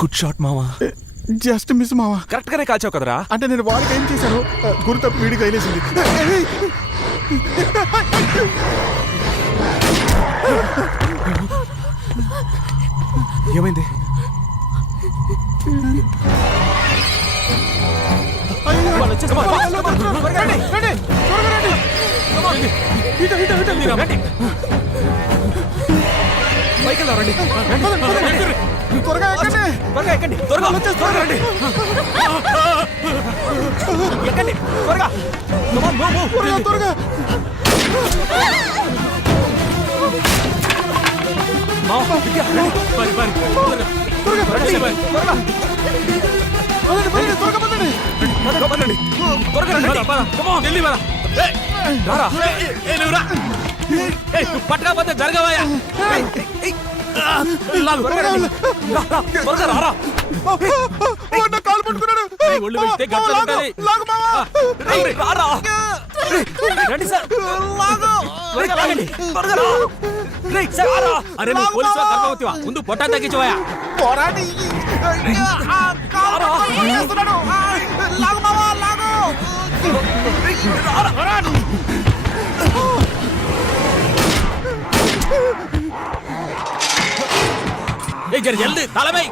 గుడ్ షాట్ మావా. జస్ట్ మిస్ మావా. కరెక్ట్ గానే కాల్చావు కదరా. అంటే నేను వాళ్ళకి ఏం చేశాను, గురి తప్పి వీడికి తగిలేసింది. ఏమైంది? వాళ్ళు వచ్చేసి త్వరగా ఎక్కండి. త్వరగా రండి. ఎక్కండి త్వరగా. త్వరగా. పట్టకపోతే జరగవయ్యా. త్వరగా రారా. నా కాలు పట్టుకున్నాడు. ఒళ్ళు వెళ్తే గట్ల ఉండాలి. లాగు మావా. రండి సార్ త్వరగా లాగండి. త్వరగా రా. రేయ్, సార్, రా. అరే నువ్వు పోలీసువా గర్భవతివా? ముందు పొట్టా తగ్గించవయా. పోరాడి. కాలు పట్టుకున్నాడు. లాగు మావా, లాగు. జల్దీ తలమై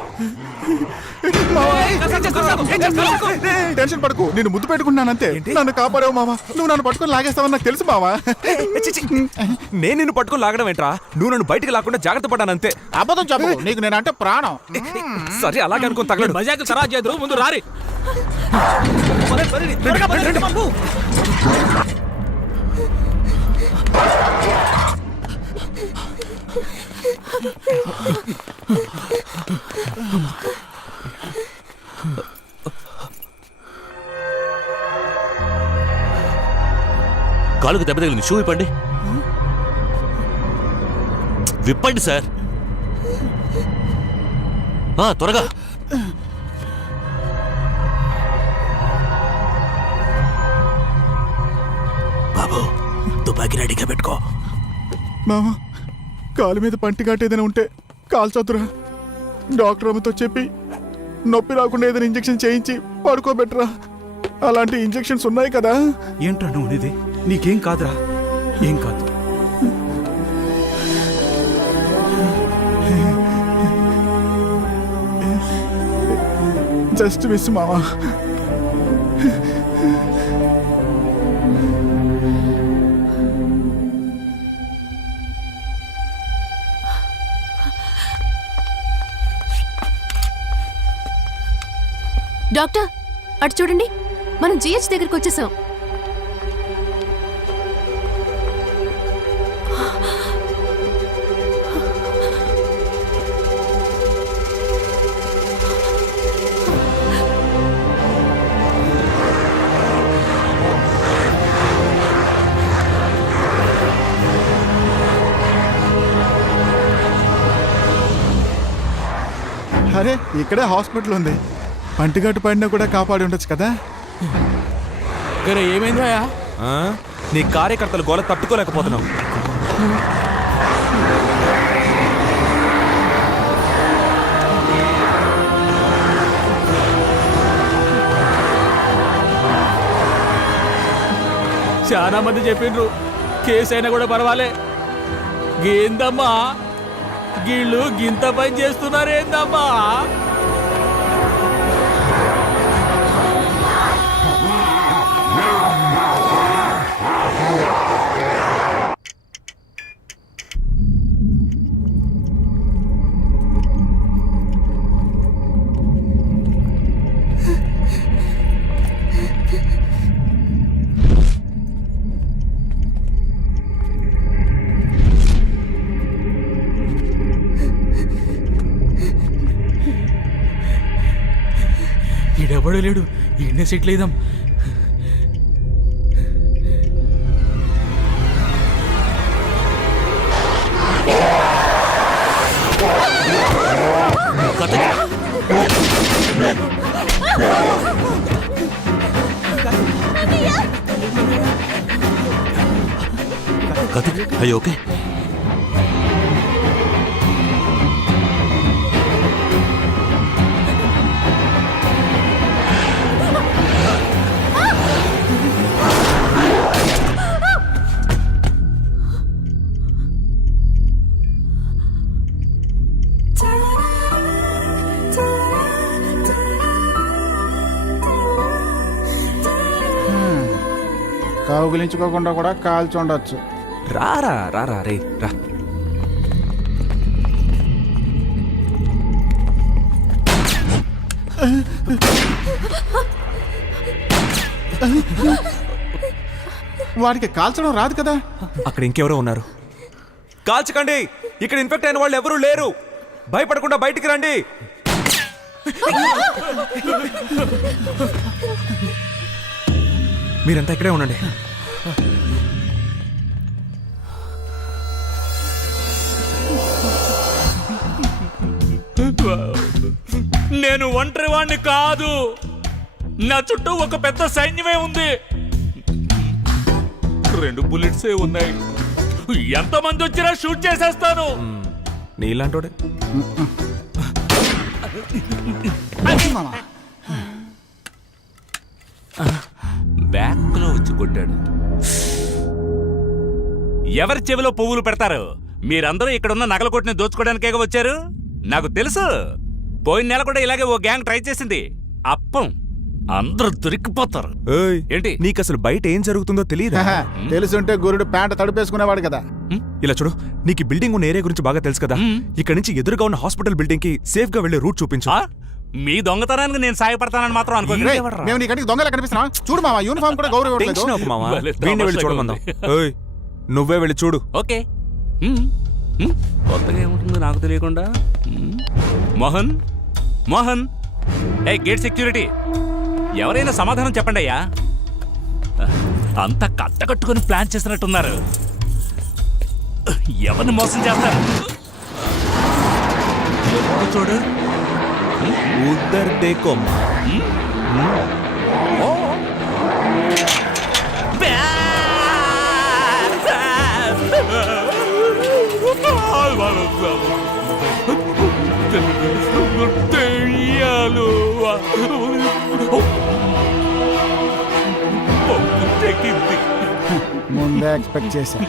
టెన్షన్ పడకు, నేను ముద్దు పెట్టుకున్నానంతే. నన్ను కాపాడావు మావా. నువ్వు నన్ను పట్టుకొని లాగేస్తావని నాకు తెలుసు మావా. నేను నిన్ను పట్టుకొని లాగడం ఏంట్రా? నువ్వు నన్ను బయటికి లాకుండా జాగ్రత్త పడ్డానంతే. అబద్ధం చెప్పు, నీకు నేనంటే ప్రాణం. సరే అలాగే అనుకుని తగలడు. మజాకు సరా చేద్దరు, ముందు రారి. కాలుకు దెబ్బ తగిలింది. షూ విప్పండి. విప్పండి సార్. త్వరగా. బాబు తుపాకీ రెడీగా పెట్టుకో. మామా, కాలు మీద పంటి కాటు ఏదైనా ఉంటే కాల్చొద్దురా. డాక్టర్ అమ్మతో చెప్పి నొప్పి రాకుండా ఏదైనా ఇంజెక్షన్ చేయించి పడుకోబెట్టరా. అలాంటి ఇంజెక్షన్స్ ఉన్నాయి కదా. ఏంట్రా నువ్వు ఇది? నీకేం కాదురా, ఏం కాదు. జస్ట్ మిస్ మావా. డాక్టర్ అటు చూడండి, మనం జిహెచ్ దగ్గరికి వచ్చేసాం. అరే, ఇక్కడే హాస్పిటల్ ఉంది. పంటిగట్టు పడినా కూడా కాపాడి ఉండొచ్చు కదా. ఏమైందా? నీ కార్యకర్తలు గోల తట్టుకోలేకపోతున్నావు. చాలా మంది చెప్పిండ్రు కేసు అయినా కూడా పర్వాలే. ఏందమ్మా వీళ్ళు గింత పని చేస్తున్నారేందమ్మా? ఈడెవడో లేడు, ఈయనే సెట్ లేదాం. అయ్యో ఓకే. కౌగిలించుకోకుండా కూడా కాల్చి ఉండొచ్చు. రారా రారా రే రా. వాడికి కాల్చడం రాదు కదా. అక్కడ ఇంకెవరో ఉన్నారు. కాల్చకండి, ఇక్కడ ఇన్ఫెక్ట్ అయిన వాళ్ళు ఎవరూ లేరు. భయపడకుండా బయటికి రండి. మీరంతా ఇక్కడే ఉండండి. నేను ఒంటరి వాణ్ణి కాదు, నా చుట్టూ ఒక పెద్ద సైన్యమే ఉంది. 2 బుల్లెట్సే ఉన్నాయి. ఎంతమంది వచ్చినా షూట్ చేసేస్తాను. నీలాంటోడే. బ్యాక్ లో వచ్చి కొట్టాడు. ఎవరి చెవిలో పువ్వులు పెడతారు? మీరందరూ ఇక్కడున్న నగల కొట్టిని దోచుకోవడానికే వచ్చారు. నాకు తెలుసు. పోయిన నెల కూడా ఇలాగే ఓ గ్యాంగ్ ట్రై చేసింది. అప్పం అందరూ దొరికిపోతారు. ఏంటి నీకు అసలు బయట ఏం జరుగుతుందో తెలియదు? తెలుసుంటే గురుడు ప్యాంట తడిపేసుకునేవాడు కదా. ఇలా చూడు, నీకు బిల్డింగ్ ఉన్న ఏరియా గురించి బాగా తెలుసు కదా. ఇక్కడ నుంచి ఎదురుగా ఉన్న హాస్పిటల్ బిల్డింగ్ కి సేఫ్ గా వెళ్లే రూట్ చూపించు. మీ దొంగతనానికి నేను సాయపడతానని మాత్రం అనుకోండి. మేము నీ కంటికి దొంగలా కనిపిస్తున్నా? చూడు మావా, యూనిఫామ్ కూడా గౌరవం. నువ్వే వెళ్ళి చూడు. ఓకే. కొత్తగా ఏముంటుందో నాకు తెలియకుండా. మోహన్, మోహన్, ఏ గేట్ సెక్యూరిటీ, ఎవరైనా సమాధానం చెప్పండి అయ్యా. అంతా కట్టకట్టుకుని ప్లాన్ చేసినట్టున్నారు. ఎవరిని మోసం చేస్తారు? చూడు. ఉద్దర్ దేకో. ముందే ఎక్స్పెక్ట్ చేశా.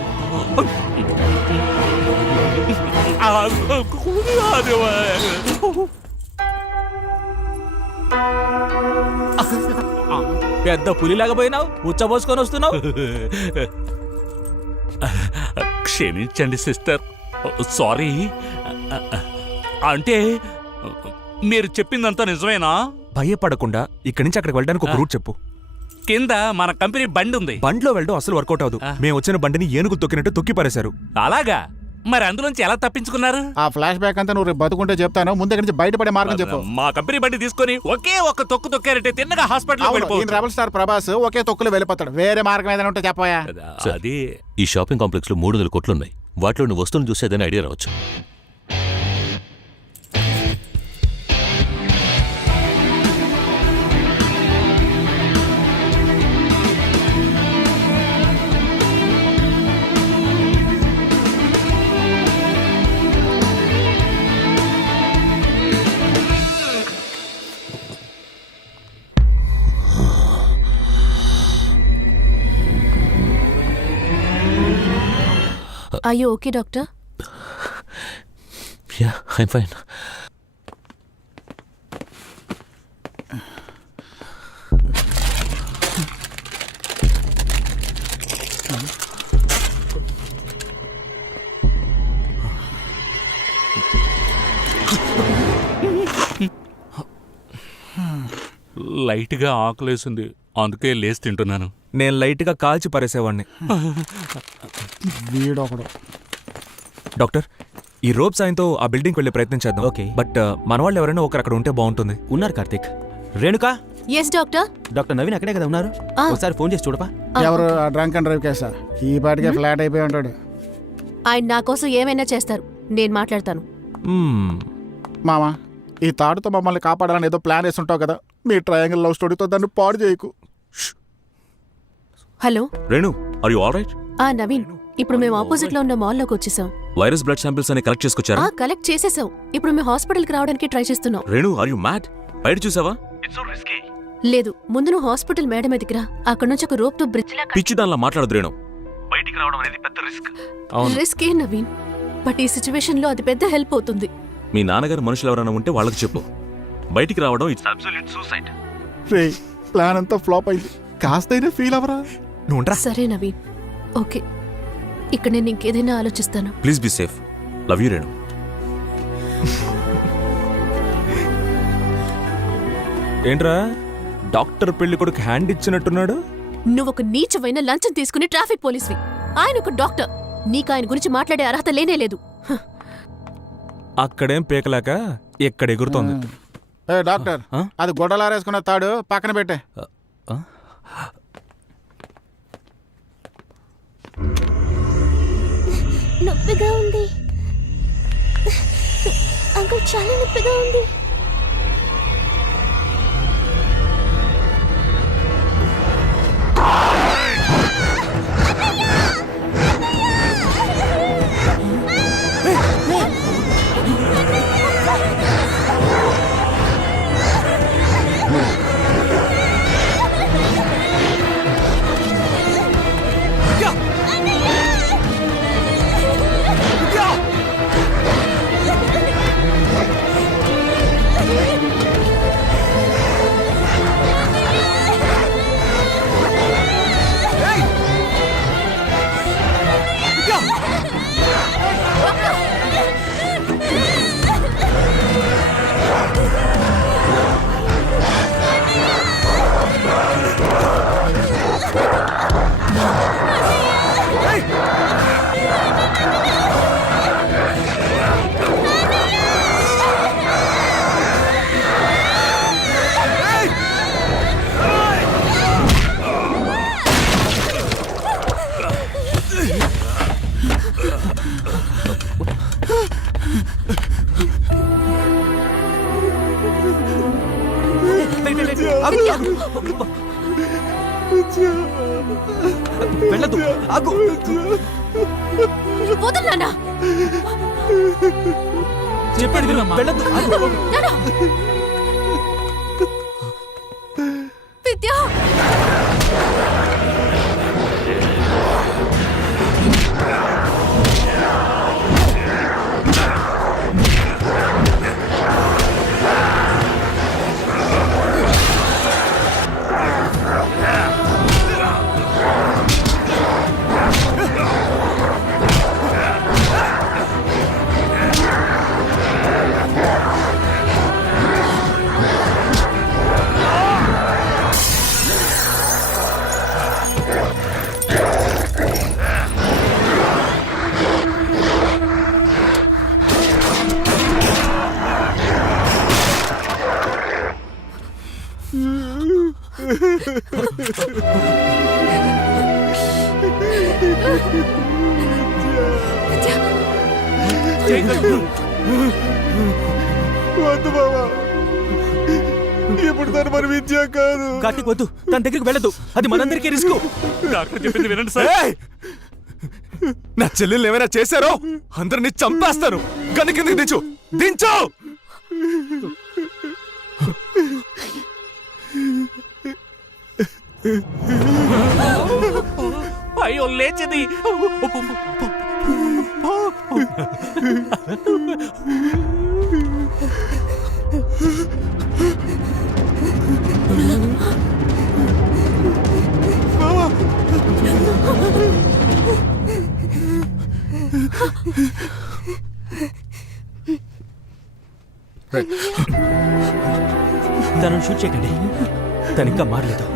పెద్ద పులిలాగా పోయినావు, ఉచ్చబోసుకొని వస్తున్నావు. క్షమించండి సిస్టర్, సారీ. అంటే మీరు చెప్పిందంతా నిజమేనా? భయపడకుండా ఇక్కడి నుంచి అక్కడికి వెళ్ళడానికి ఒక రూట్ చెప్పు. కింద మన కంపెనీ బండి ఉంది. బండిలో వెళ్ళడం అసలు వర్కౌట్ అవదు. మేము వచ్చిన బండిని ఏనుగు తొక్కినట్టు తొక్కి పారేశారు. అలాగా? మరి అందులోంచి ఎలా తప్పించుకున్నారు? ఆ ఫ్లాష్ బ్యాక్ అంతా నువ్వు బతుకుంటే చెప్తాను. ముందు నుంచి బయటపడే మార్గం చెప్పు. మా కంపెనీ బండి తీసుకొని ఒకే ఒక తొక్కు తొక్కారంటే తిన్నగా హాస్పిటల్ వెళ్ళిపోవచ్చు. రెబల్ స్టార్ ప్రభాస్ ఒకే తొక్కులు వెళ్ళిపోతాడు. వేరే మార్గం ఏదైనా ఉంటే చెప్పాయా? అది ఈ షాపింగ్ కాంప్లెక్స్ లో 300 కోట్లున్నాయి. వాటిలో నువ్వు వస్తువును చూసి ఏదైనా ఐడియా రావచ్చు. Are you okay, doctor? Yeah, I'm fine. Light గా ఆకలేసింది, అందుకే లేసి తింటున్నాను. నేను లైట్ గా కాల్చి పారేసేవాడిని. డాక్టర్, ఈ రోప్ సాయంతో ఆ బిల్డింగ్ వెళ్లే ప్రయత్నం చేద్దాం. ఓకే, బట్ మన వాళ్ళు ఎవరైనా ఒకరు అక్కడ ఉంటే బాగుంటుంది. ఉన్నారు Karthik. Renuka? Yes doctor. Doctor Naveen అక్కడే కదా ఉన్నారు? ఒకసారి ఫోన్ చేసి చూడపా. ఎవరు? డ్రంక్ అండ్ డ్రైవ్ కేసా? ఈ పాటికే ఫ్లాట్ అయిపోయి ఉంటాడు. ఆయన నా కోసం ఏమైనా చేస్తారు, నేను మాట్లాడతాను. మామా, ఈ తాడుతో మమ్మల్ని కాపాడాలని ఏదో ప్లాన్ వేసి ఉంటావు కదా. మీ ట్రయాంగిల్ లవ్ స్టోరీతో దాన్ని పాడు చేయకు. Hello Renu, are you all right? Naveen, ఇప్పుడు మేము ఆపోజిట్ లో ఉన్న మాల్ లోకి వచ్చేసాం. వైరస్ బ్లడ్ శాంపిల్స్ అని కలెక్ట్ చేసుకొచ్చారా? కలెక్ట్ చేసేసాం. ఇప్పుడు మేము హాస్పిటల్ కి రావడానికి ట్రై చేస్తున్నాం. Renu, are you mad? బయట చూసావా? లేదు, ముందు నువ్వు హాస్పిటల్ మేడ మీదకి రా. అక్కడ నుంచి ఒక రోప్ తో బ్రిడ్జ్ పిచ్చి దానిలా మాట్లాడదు రేణు. బయటికి రావడం అనేది పెద్ద risk. Risk A Naveen, but ఈ సిచ్యువేషన్ లో అది పెద్ద హెల్ప్ అవుతుంది. మీ నాన్నగారు మనుషులు ఎవరైనా ఉంటే వాళ్ళకి చెప్పు. బయటికి రావడం it's absolute suicide. Ray, plan అంతా ఫ్లాప్ అయింది. కాస్తైనా ఫీల్ అవరా? సరే నవీన్, ఓకే. ఇక్కడ నేను ఇంకేదైనా ఆలోచిస్తాను. Please be safe. Love you Renu. ఏంట్రా, డాక్టర్ పెళ్లి కొడుకు హ్యాండ్ ఇచ్చినట్టున్నాడు? నువ్వు ఒక నీచమైన లంచం తీసుకుని ట్రాఫిక్ పోలీస్వి. ఆయన ఒక డాక్టర్. నీకు ఆయన గురించి మాట్లాడే అర్హత లేనే లేదు. అక్కడేం పేకలాక ఎక్కడ ఎగురుతోంది. డాక్టర్, అది గొడ్డలారేసుకున్న తాడు పక్కన పెట్టే. నొప్పిగా ఉంది అంకుల్, చాలా నొప్పిగా ఉంది. వెళ్ళదు ఆగు. వదలు నాన్న. చెప్పేది వినమ్మా. వెళ్ళదు ఆగు. నాన్న. విద్య. వద్దు బావా, ఇప్పుడు తను మరి విద్య కాదు. కార్తీక్ వద్దు, తన దగ్గరికి వెళ్ళదు. అది మనందరికీ రిస్క్. డాక్టర్ చెప్పింది వినండి సార్. ఏయ్! నా చెల్లెల్ని ఏమైనా చేశారో అందరినీ చంపేస్తాను. గని కిందకి దించు, దించు. అయ్యో లేచింది. తనను షూట్ చేయకండి, తను ఇంకా మారలేదు.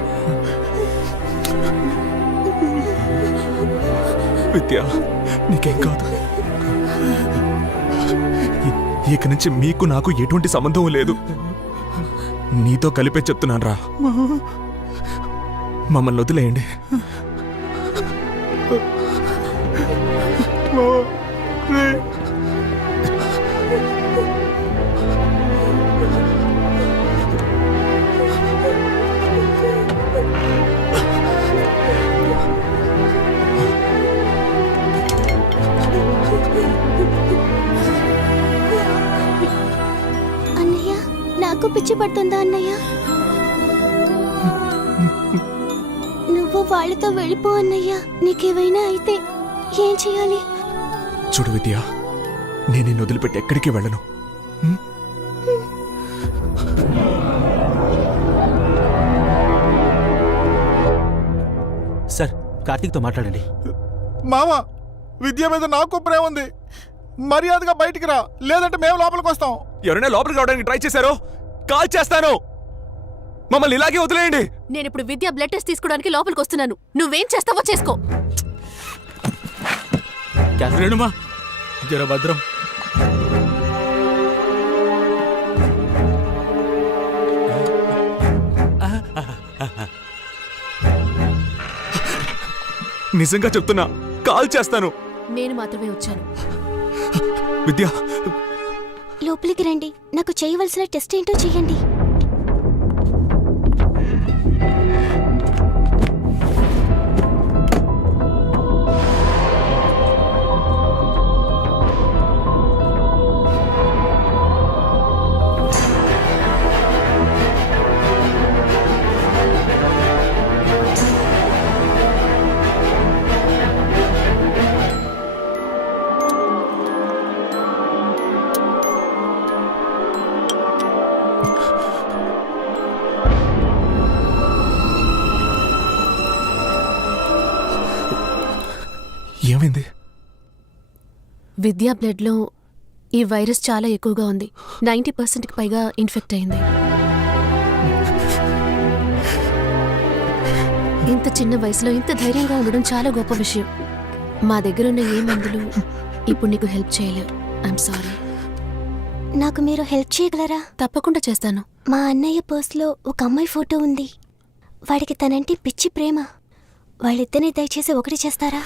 విద్య, నీకేం కాదు. ఇక నుంచి మీకు నాకు ఎటువంటి సంబంధం లేదు. నీతో కలిపే చెప్తున్నాను రా. మమ్మల్ని వదిలేయండి. అన్నయ్య, నాకు పిచ్చి పడుతుందా అన్నయ్య? నువ్వు వాళ్ళతో వెళ్ళిపో అన్నయ్య. నీకేమైనా అయితే ఏం చేయాలి? చూడు విద్య, నేను నిన్ను వదిలిపెట్టి ఎక్కడికి వెళ్ళను. సార్, కార్తీక్తో మాట్లాడండి. మామ, విద్య మీద నాకు ప్రేమ ఉంది. మర్యాదగా బయటికి రా, లేదంటే మేము లోపలికి వస్తాం. ఎవరైనా లోపలికి రావడానికి ట్రై చేశారో కాల్ చేస్తాను. మమ్మల్ని ఇలాగే వదిలేయండి. నేను ఇప్పుడు విద్య బ్లడ్ టెస్ట్ తీసుకోవడానికి లోపలికి వస్తున్నాను. నువ్వేం చేస్తావో చేసుకో. రేణుమా, జర భద్రం. నిజంగా చెప్తున్నా, కాల్ చేస్తాను. నేను మాత్రమే వచ్చాను. విద్య, లోపలికి రండి. నాకు చేయవలసిన టెస్ట్ ఏంటో చెయ్యండి. ఏమైంది? విద్యా బ్లడ్లో ఈ వైరస్ చాలా ఎక్కువగా ఉంది. 90%కి పైగా ఇన్ఫెక్ట్ అయింది. ఇంత చిన్న వయసులో ఇంత ధైర్యంగా ఉండడం చాలా గొప్ప విషయం. మా దగ్గర ఉన్న ఏ మందులు ఇప్పుడు నీకు హెల్ప్ చేయలేవు. I'm sorry. నాకు మీరు హెల్ప్ చేయగలరా? తప్పకుండా చేస్తాను. మా అన్నయ్య పర్స్లో ఒక అమ్మాయి ఫోటో ఉంది. వాడికి తనంటే పిచ్చి ప్రేమ. వాళ్ళిద్దరిని దయచేసి ఒకటి చేస్తారా?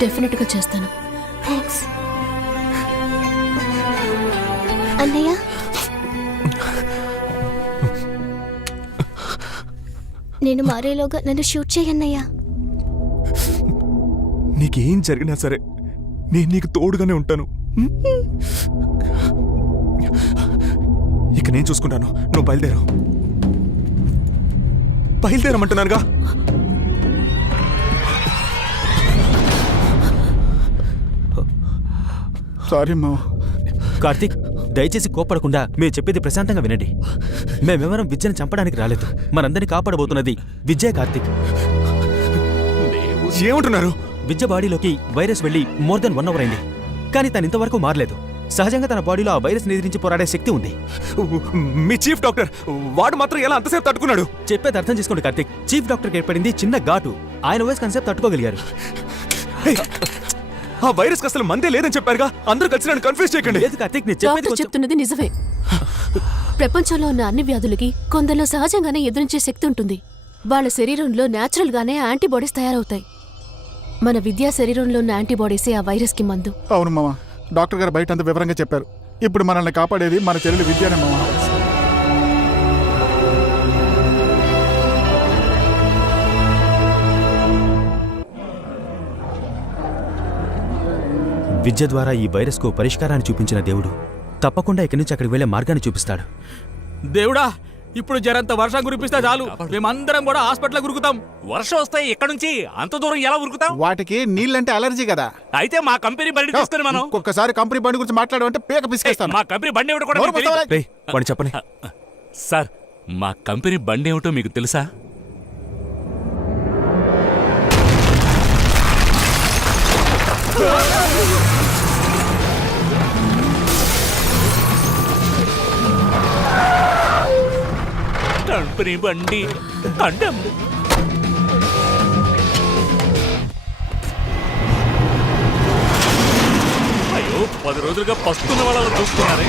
డెఫినెట్గా చేస్తాను. థ్యాంక్స్. అన్నయ్య నేను మారేలోగా నన్ను షూట్ చేయన్నయ్యా. నీకేం జరిగినా సరే నేను నీకు తోడుగానే ఉంటాను. ఇక నేను చూసుకుంటాను. నువ్వు బయలుదేరమంటున్నానుగా. సారీ మామ. కార్తీక్, దయచేసి కోపడకుండా మీరు చెప్పేది ప్రశాంతంగా వినండి. మేమెవరం విద్యను చంపడానికి రాలేదు. మనందరినీ కాపాడబోతున్నది విద్య. కార్తీక్, ఏమంటున్నారు? విద్య బాడీలోకి వైరస్ వెళ్ళి మోర్ దెన్ 1 అవర్ అయింది. కానీ తను ఇంతవరకు మారలేదు. సహజంగా తన బాడీలో ఆ వైరస్ ఎదిరించి పోరాడే శక్తి ఉంది. మీ చీఫ్ డాక్టర్ వాడు మాత్రం ఎలా అంతసేపు తట్టుకున్నాడు? చెప్పేది అర్థం చేసుకోండి కార్తీక్. చీఫ్ డాక్టర్కి ఏర్పడింది చిన్న ఘాటు. ఆయన వాయిస్ కన్సెప్ట్ తట్టుకోగలిగారు. ఆ వైరస్ అసలు మందే లేదని చెప్పారుగా. అందరూ కలిసి నన్ను కన్ఫ్యూజ్ చేయకండి. లేదు కార్తీక్, నేను చెప్పేది డాక్టర్ కొంచెం- చెప్తున్నది నిజమే. ప్రపంచంలో ఉన్న అన్ని వ్యాధులకి కొందరిలో సహజంగానే ఎదురించే శక్తి ఉంటుంది. వాళ్ళ శరీరంలో న్యాచురల్ గానే యాంటీబాడీస్ తయారవుతాయి. మన విద్యా శరీరంలో ఉన్న యాంటీబాడీసే ఆ వైరస్ కి మందు. అవును మామ, డాక్టర్ గారు బయట అంత వివరంగా చెప్పారు. ఇప్పుడు మనల్ని కాపాడేది మన చెల్లెలు విద్యనే మామ. విద్య ద్వారా ఈ వైరస్కు పరిష్కారాన్ని చూపించిన దేవుడు తప్పకుండా ఇక్కడి నుంచి అక్కడికి వెళ్లే మార్గాన్ని చూపిస్తాడు. దేవుడా, ఇప్పుడు జరంత వర్షం కురిపిస్తే చాలు, మేమందరం కూడా హాస్పిటల్ గురుకుతాం. వర్షం వస్తాయి ఎక్కడి నుంచి అంత దూరం ఎలా ఉరుకుతాం? వాటికి నీళ్ళంటే అలర్జీ కదా. అయితే మా కంపెనీ బండి తీసుకుని మనం ఒక్కసారి కంపెనీ బండి గురించి మాట్లాడమంటే పేక పిసికేస్తాను. మా కంపెనీ బండి ఏమిటో కూడా మీకు తెలీదు. రేయ్, వాడిని చెప్పని. సార్, మా కంపెనీ బండి ఏమిటో మీకు తెలుసా? కంపెనీ బండి అడ్డం. అయ్యో, 10 రోజులుగా పస్తున్న వాళ్ళని చూస్తున్నారే.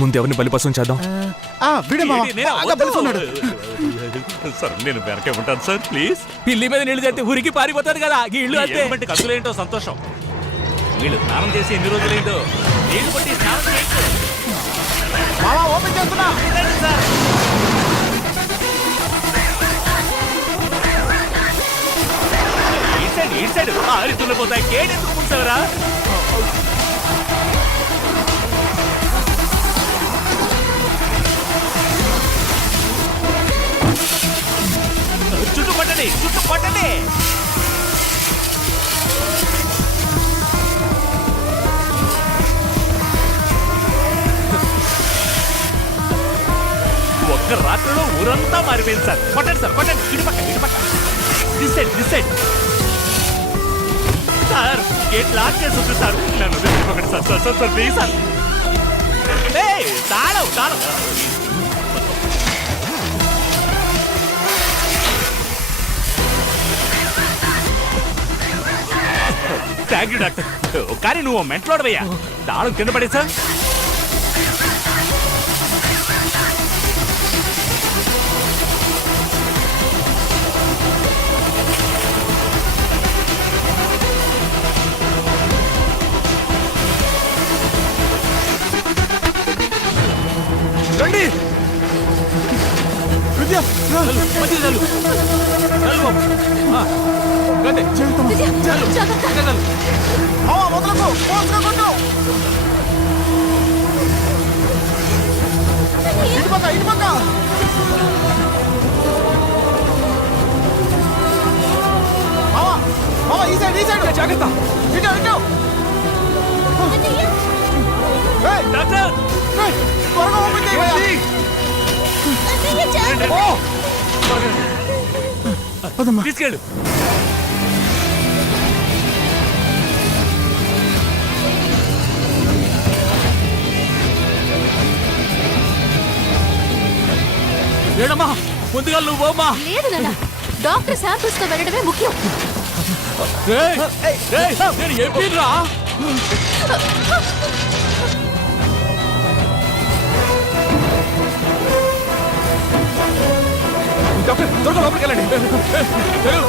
ముందు ఎవరిని బలిపసం చేద్దాం? వీడే మామ, నేనా? బాగా బలుసున్నాడు. సార్, నేను వెనకే ఉంటాను సార్, ప్లీజ్. పిల్లి మీద నీళ్లు తెస్తే ఉరికి పారిపోతాడు కదా, ఈ ఇల్లు అంతే. బట్టి కదులేంటో సంతోషం. వీళ్ళు స్నానం చేసి ఎన్ని రోజులైందో. నీళ్లు బట్టి స్నానం చేయొచ్చు. మామ ఓపెన్ చేస్తున్నా. సార్, ఇటు సైడ్ ఆరితున్నపోతాయి. గేట్ ఎందుకు పూడ్చావరా? చుట్టూ పట్టండి. ఒక్క రాత్రిలో ఊరంతా మారిపోయింది సార్. కొట్టండి. ఇటు పక్క. This side. Sir, gate lock చేసి ఉంది సార్. నన్ను వదిలిపోకండి సార్, ప్లీజ్ సార్. తాళం. Thank you doctor. కానీ నువ్వు మెంటలోడవయ్యా. తాళం కింద పడే సార్. రండి విద్య, ఇటు పక్క. మామ ఈ సైడ్. జాగ్రత్త. ఇటు. డాక్టర్, త్వరగా ఓపెన్ చేయండి. తీసుకెళ్ళు. ఏడమ్మా, ముందుగా నువ్వు పోమ్మా. లేదు నాన్న, డాక్టర్ శాంపిల్స్ తో వెళ్ళడమే ముఖ్యం. నేను చెప్పిరా. డాక్టర్, త్వరగా లోపలికి వెళ్ళండి. తెరు.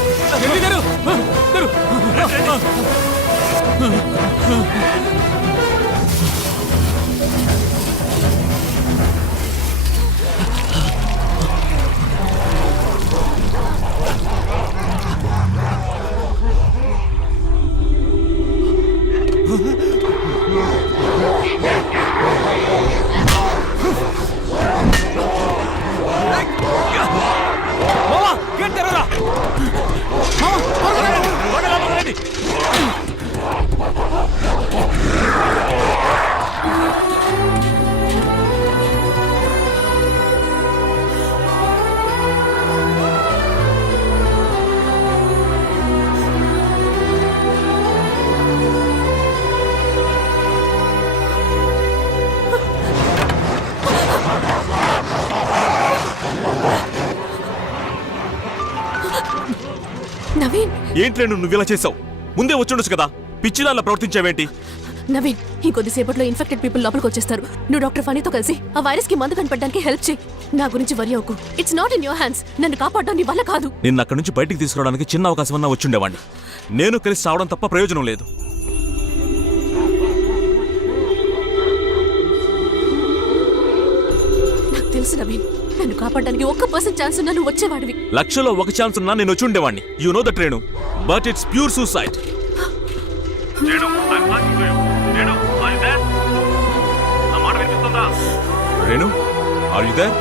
ఏంటి రేణు నువ్వు ఇలా చేసావు? ముందే వచ్చుండొచ్చు కదా, పిచ్చిదానిలా ప్రవర్తించావేంటి? నవీన్, ఇంకొద్దిసేపట్లో ఇన్ఫెక్టెడ్ పీపుల్ లోపలికి వచ్చేస్తారు. నువ్వు డాక్టర్ ఫనీతో కలిసి ఆ వైరస్ కి మందు కనిపెట్టడానికి హెల్ప్ చేయి. నా గురించి వరి అవ్వకు. It's not in your hands. నన్ను కాపాడడం నీ వల్ల కాదు. నిన్ను అక్కడి నుంచి బయటికి తీసుకురావడానికి చిన్న అవకాశం అన్నా వచ్చుండేవాడిని. నేను కలిసి రావడం తప్ప ప్రయోజనం లేదు. నాకు తెలుసు నవీన్, నన్ను కాపాడడానికి 1% ఛాన్స్ ఉన్నా నువ్వు వచ్చేవాడివి. లక్షలో ఒక ఛాన్స్ ఉన్నా నేను వచ్చి ఉండేవాడిని. You know that Renu, but it's pure suicide. Renu, are you there?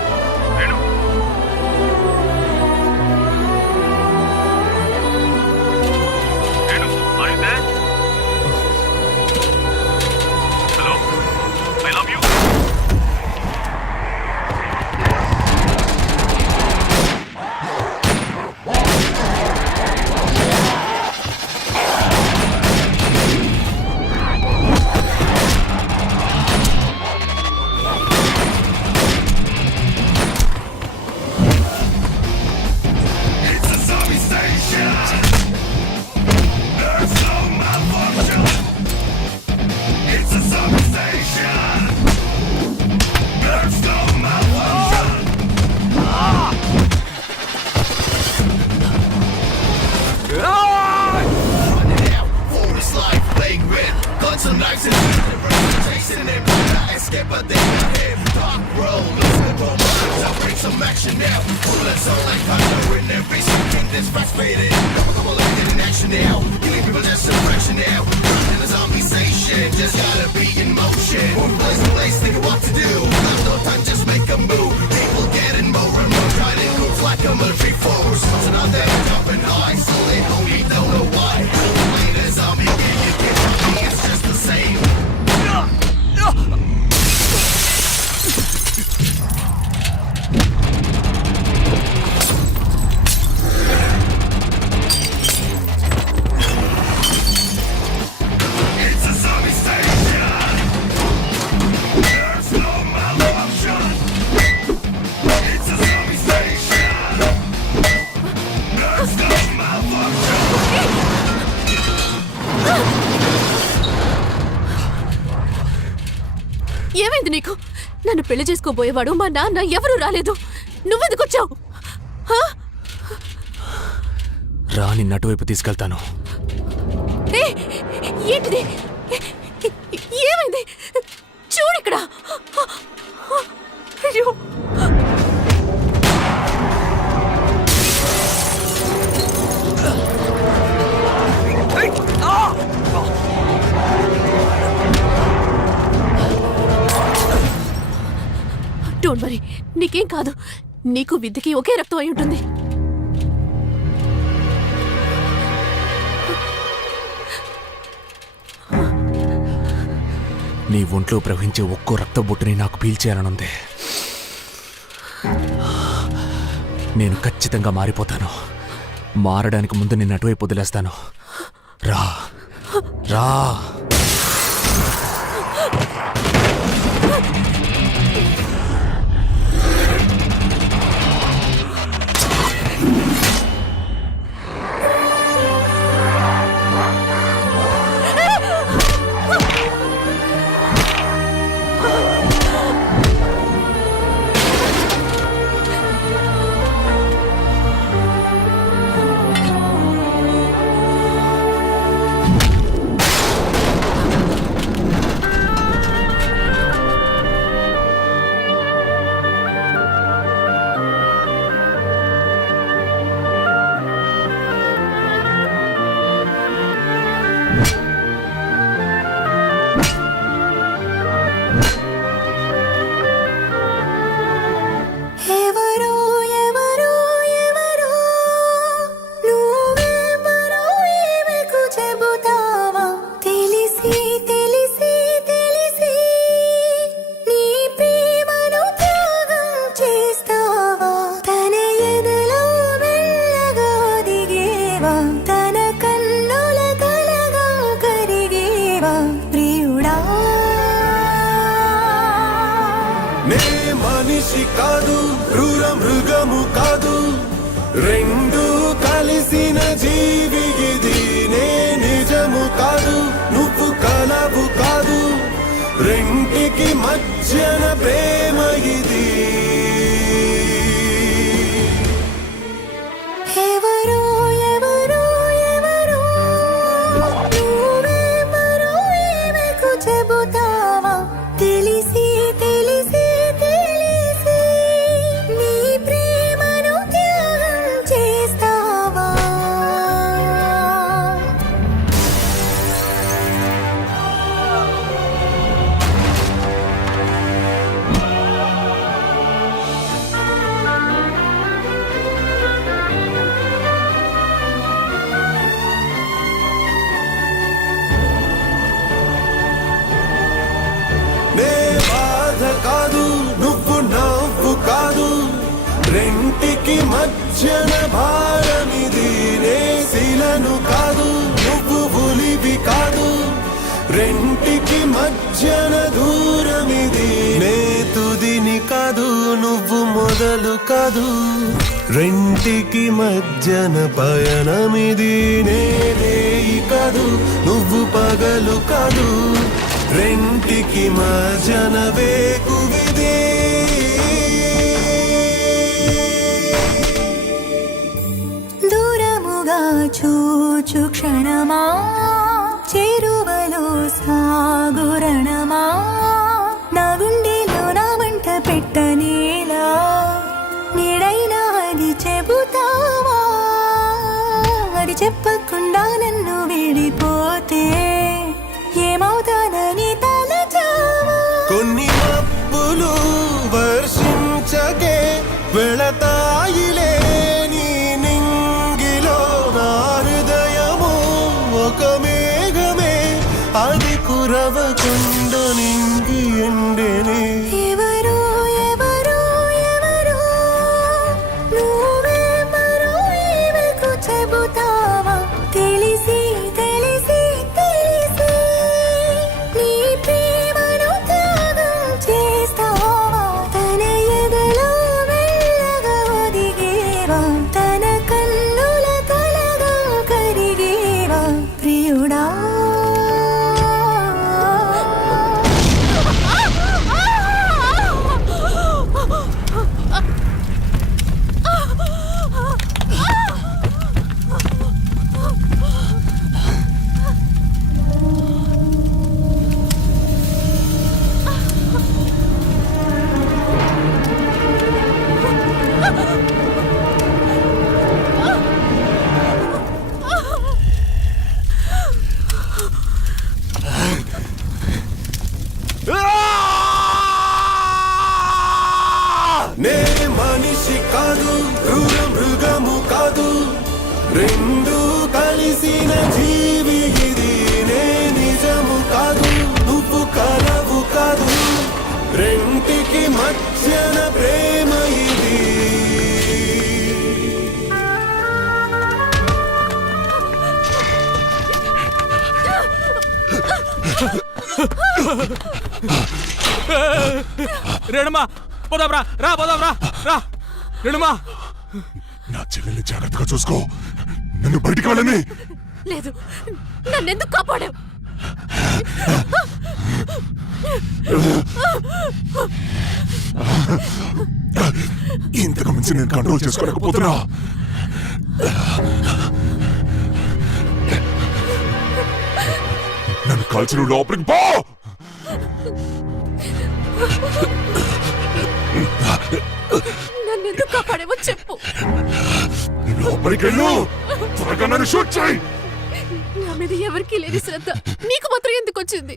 ఏమైంది నీకు? నన్ను పెళ్లి చేసుకోబోయేవాడు మా నాన్న ఎవరూ రాలేదు. నువ్వెందుకు వచ్చావు? రా, నిన్ను అటువైపు తీసుకెళ్తాను. ఏంటిది? ఏమైంది? చూడిక్కడ. అయ్యో, డోంట్ వరీ, నీకేం కాదు. నీకు విద్యకి ఒకే రక్తం అయి ఉంటుంది. నీ ఒంట్లో ప్రవహించే ఒక్కో రక్త బొట్టుని నాకు పీల్చేయాలనుంది. నేను ఖచ్చితంగా మారిపోతాను. మారడానికి ముందు నిన్ను అటువైపు వదిలేస్తాను. రా రా. మనిషి కాదు, క్రూర మృగము కాదు, రెండు కలిసిన జీవి. మధ్యన ప్రేమ ఇది ఎవరో ఎవరో ఎవరో నువ్వెవరో ఈమెకు చెబుతావా తెలిసి తెలిసి తెలిసి నీ ప్రేమను త్యాగం చేస్తావా నే బాధ కాదు నువ్వు నవ్వు కాదు రెంటికి మధ్యన భారమిది నే శిలను కాదు నువ్వు పులివి కాదు రెంటికి మధ్యన దూరమిది నే తుదిని కాదు నువ్వు మొదలు కాదు రెంటికి మధ్యన పయనమిది నేనే కాదు నువ్వు పగలు కాదు రెంటికి మధ్యన వేకువిది దూరముగా చూచు క్షణమా చేరువలో సాగురణమా నా గుండెలో నా వంట పెట్టనేలా నీడైనా అది చెబుతావా అది చెప్పకుండా నన్ను విడిపోతే ఏమవుతానని తలచావా కొన్ని మబ్బులు వర్షించకే వెళతాయిలే నీ నింగిలో నా హృదయము ఒక మేఘమే అది కురవకుండ నింగి ఎండెనే ఎవరో ఎవరో ఎవరో నువ్వెవరో ఈమెకు చెబుతావా తెలిసి తెలిసి తెలిసి నీ ప్రేమను త్యాగం చేస్తావా తన ఎదలో వెళ్ళగా దిగేవా తన కన్నుల కలగా కరిగేవా ప్రియుడా నే మనిషి కాదు క్రూర మృగము కాదు రెండు కలిసిన జీవి ఇది నే నిజము కాదు నువ్వు కలవు కాదు రెంటికి మధ్యన ప్రేమ ఇది రేణుమా పోదాంరా రా పోదాంరా రా రేణుమా నా చెల్లెల్ని జాగ్రత్తగా చూసుకో నన్ను బయటికి వెళ్ళని లేదు నన్నెందుకు కాపాడావు ఇంతకు మించి నేను కంట్రోల్ చేసుకోలేకపోతున్నా నన్ను కాల్చిన లోపలికి పో నన్నెందుకు కాపాడావో చెప్పు లోపలికి వెళ్ళు త్వరగా నన్ను షూట్ చేయి నా మీద ఎవరికీ లేని శ్రద్ధ నీకు మాత్రం ఎందుకు వచ్చింది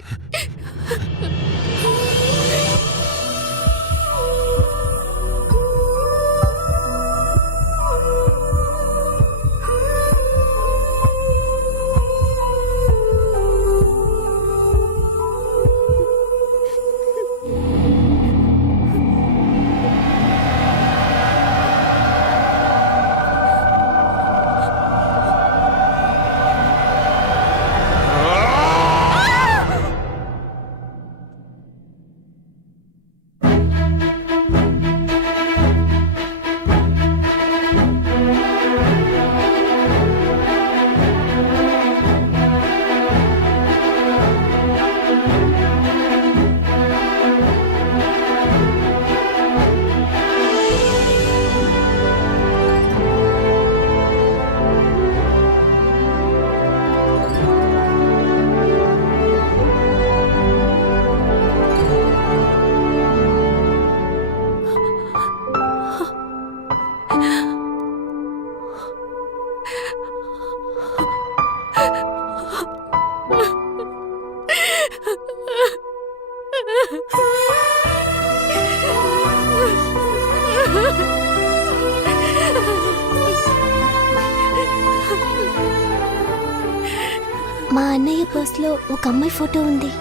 మా అన్నయ్య పర్స్లో ఒక అమ్మాయి ఫోటో ఉంది.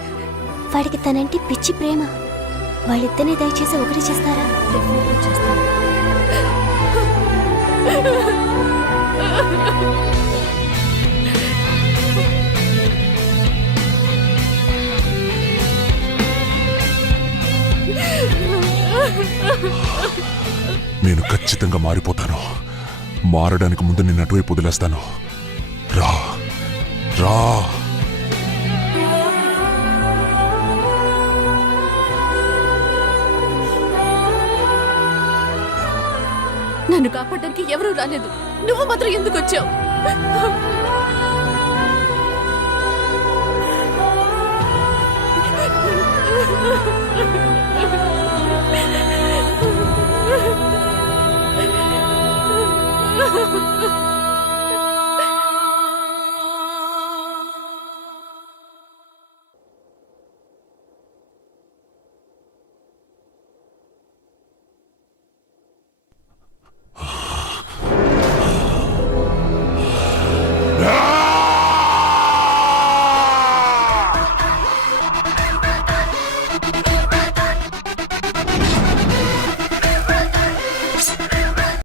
వాడికి తనంటే పిచ్చి ప్రేమ. వాళ్ళిద్దరిని దయచేసి ఒకటి చేస్తారా? నేను ఖచ్చితంగా మారిపోతాను. మారడానికి ముందు నిన్ను అటువైపు వదిలేస్తాను. రా రా. నన్ను కాపాడడానికి ఎవరూ రాలేదు. నువ్వు మాత్రం ఎందుకు వచ్చావు?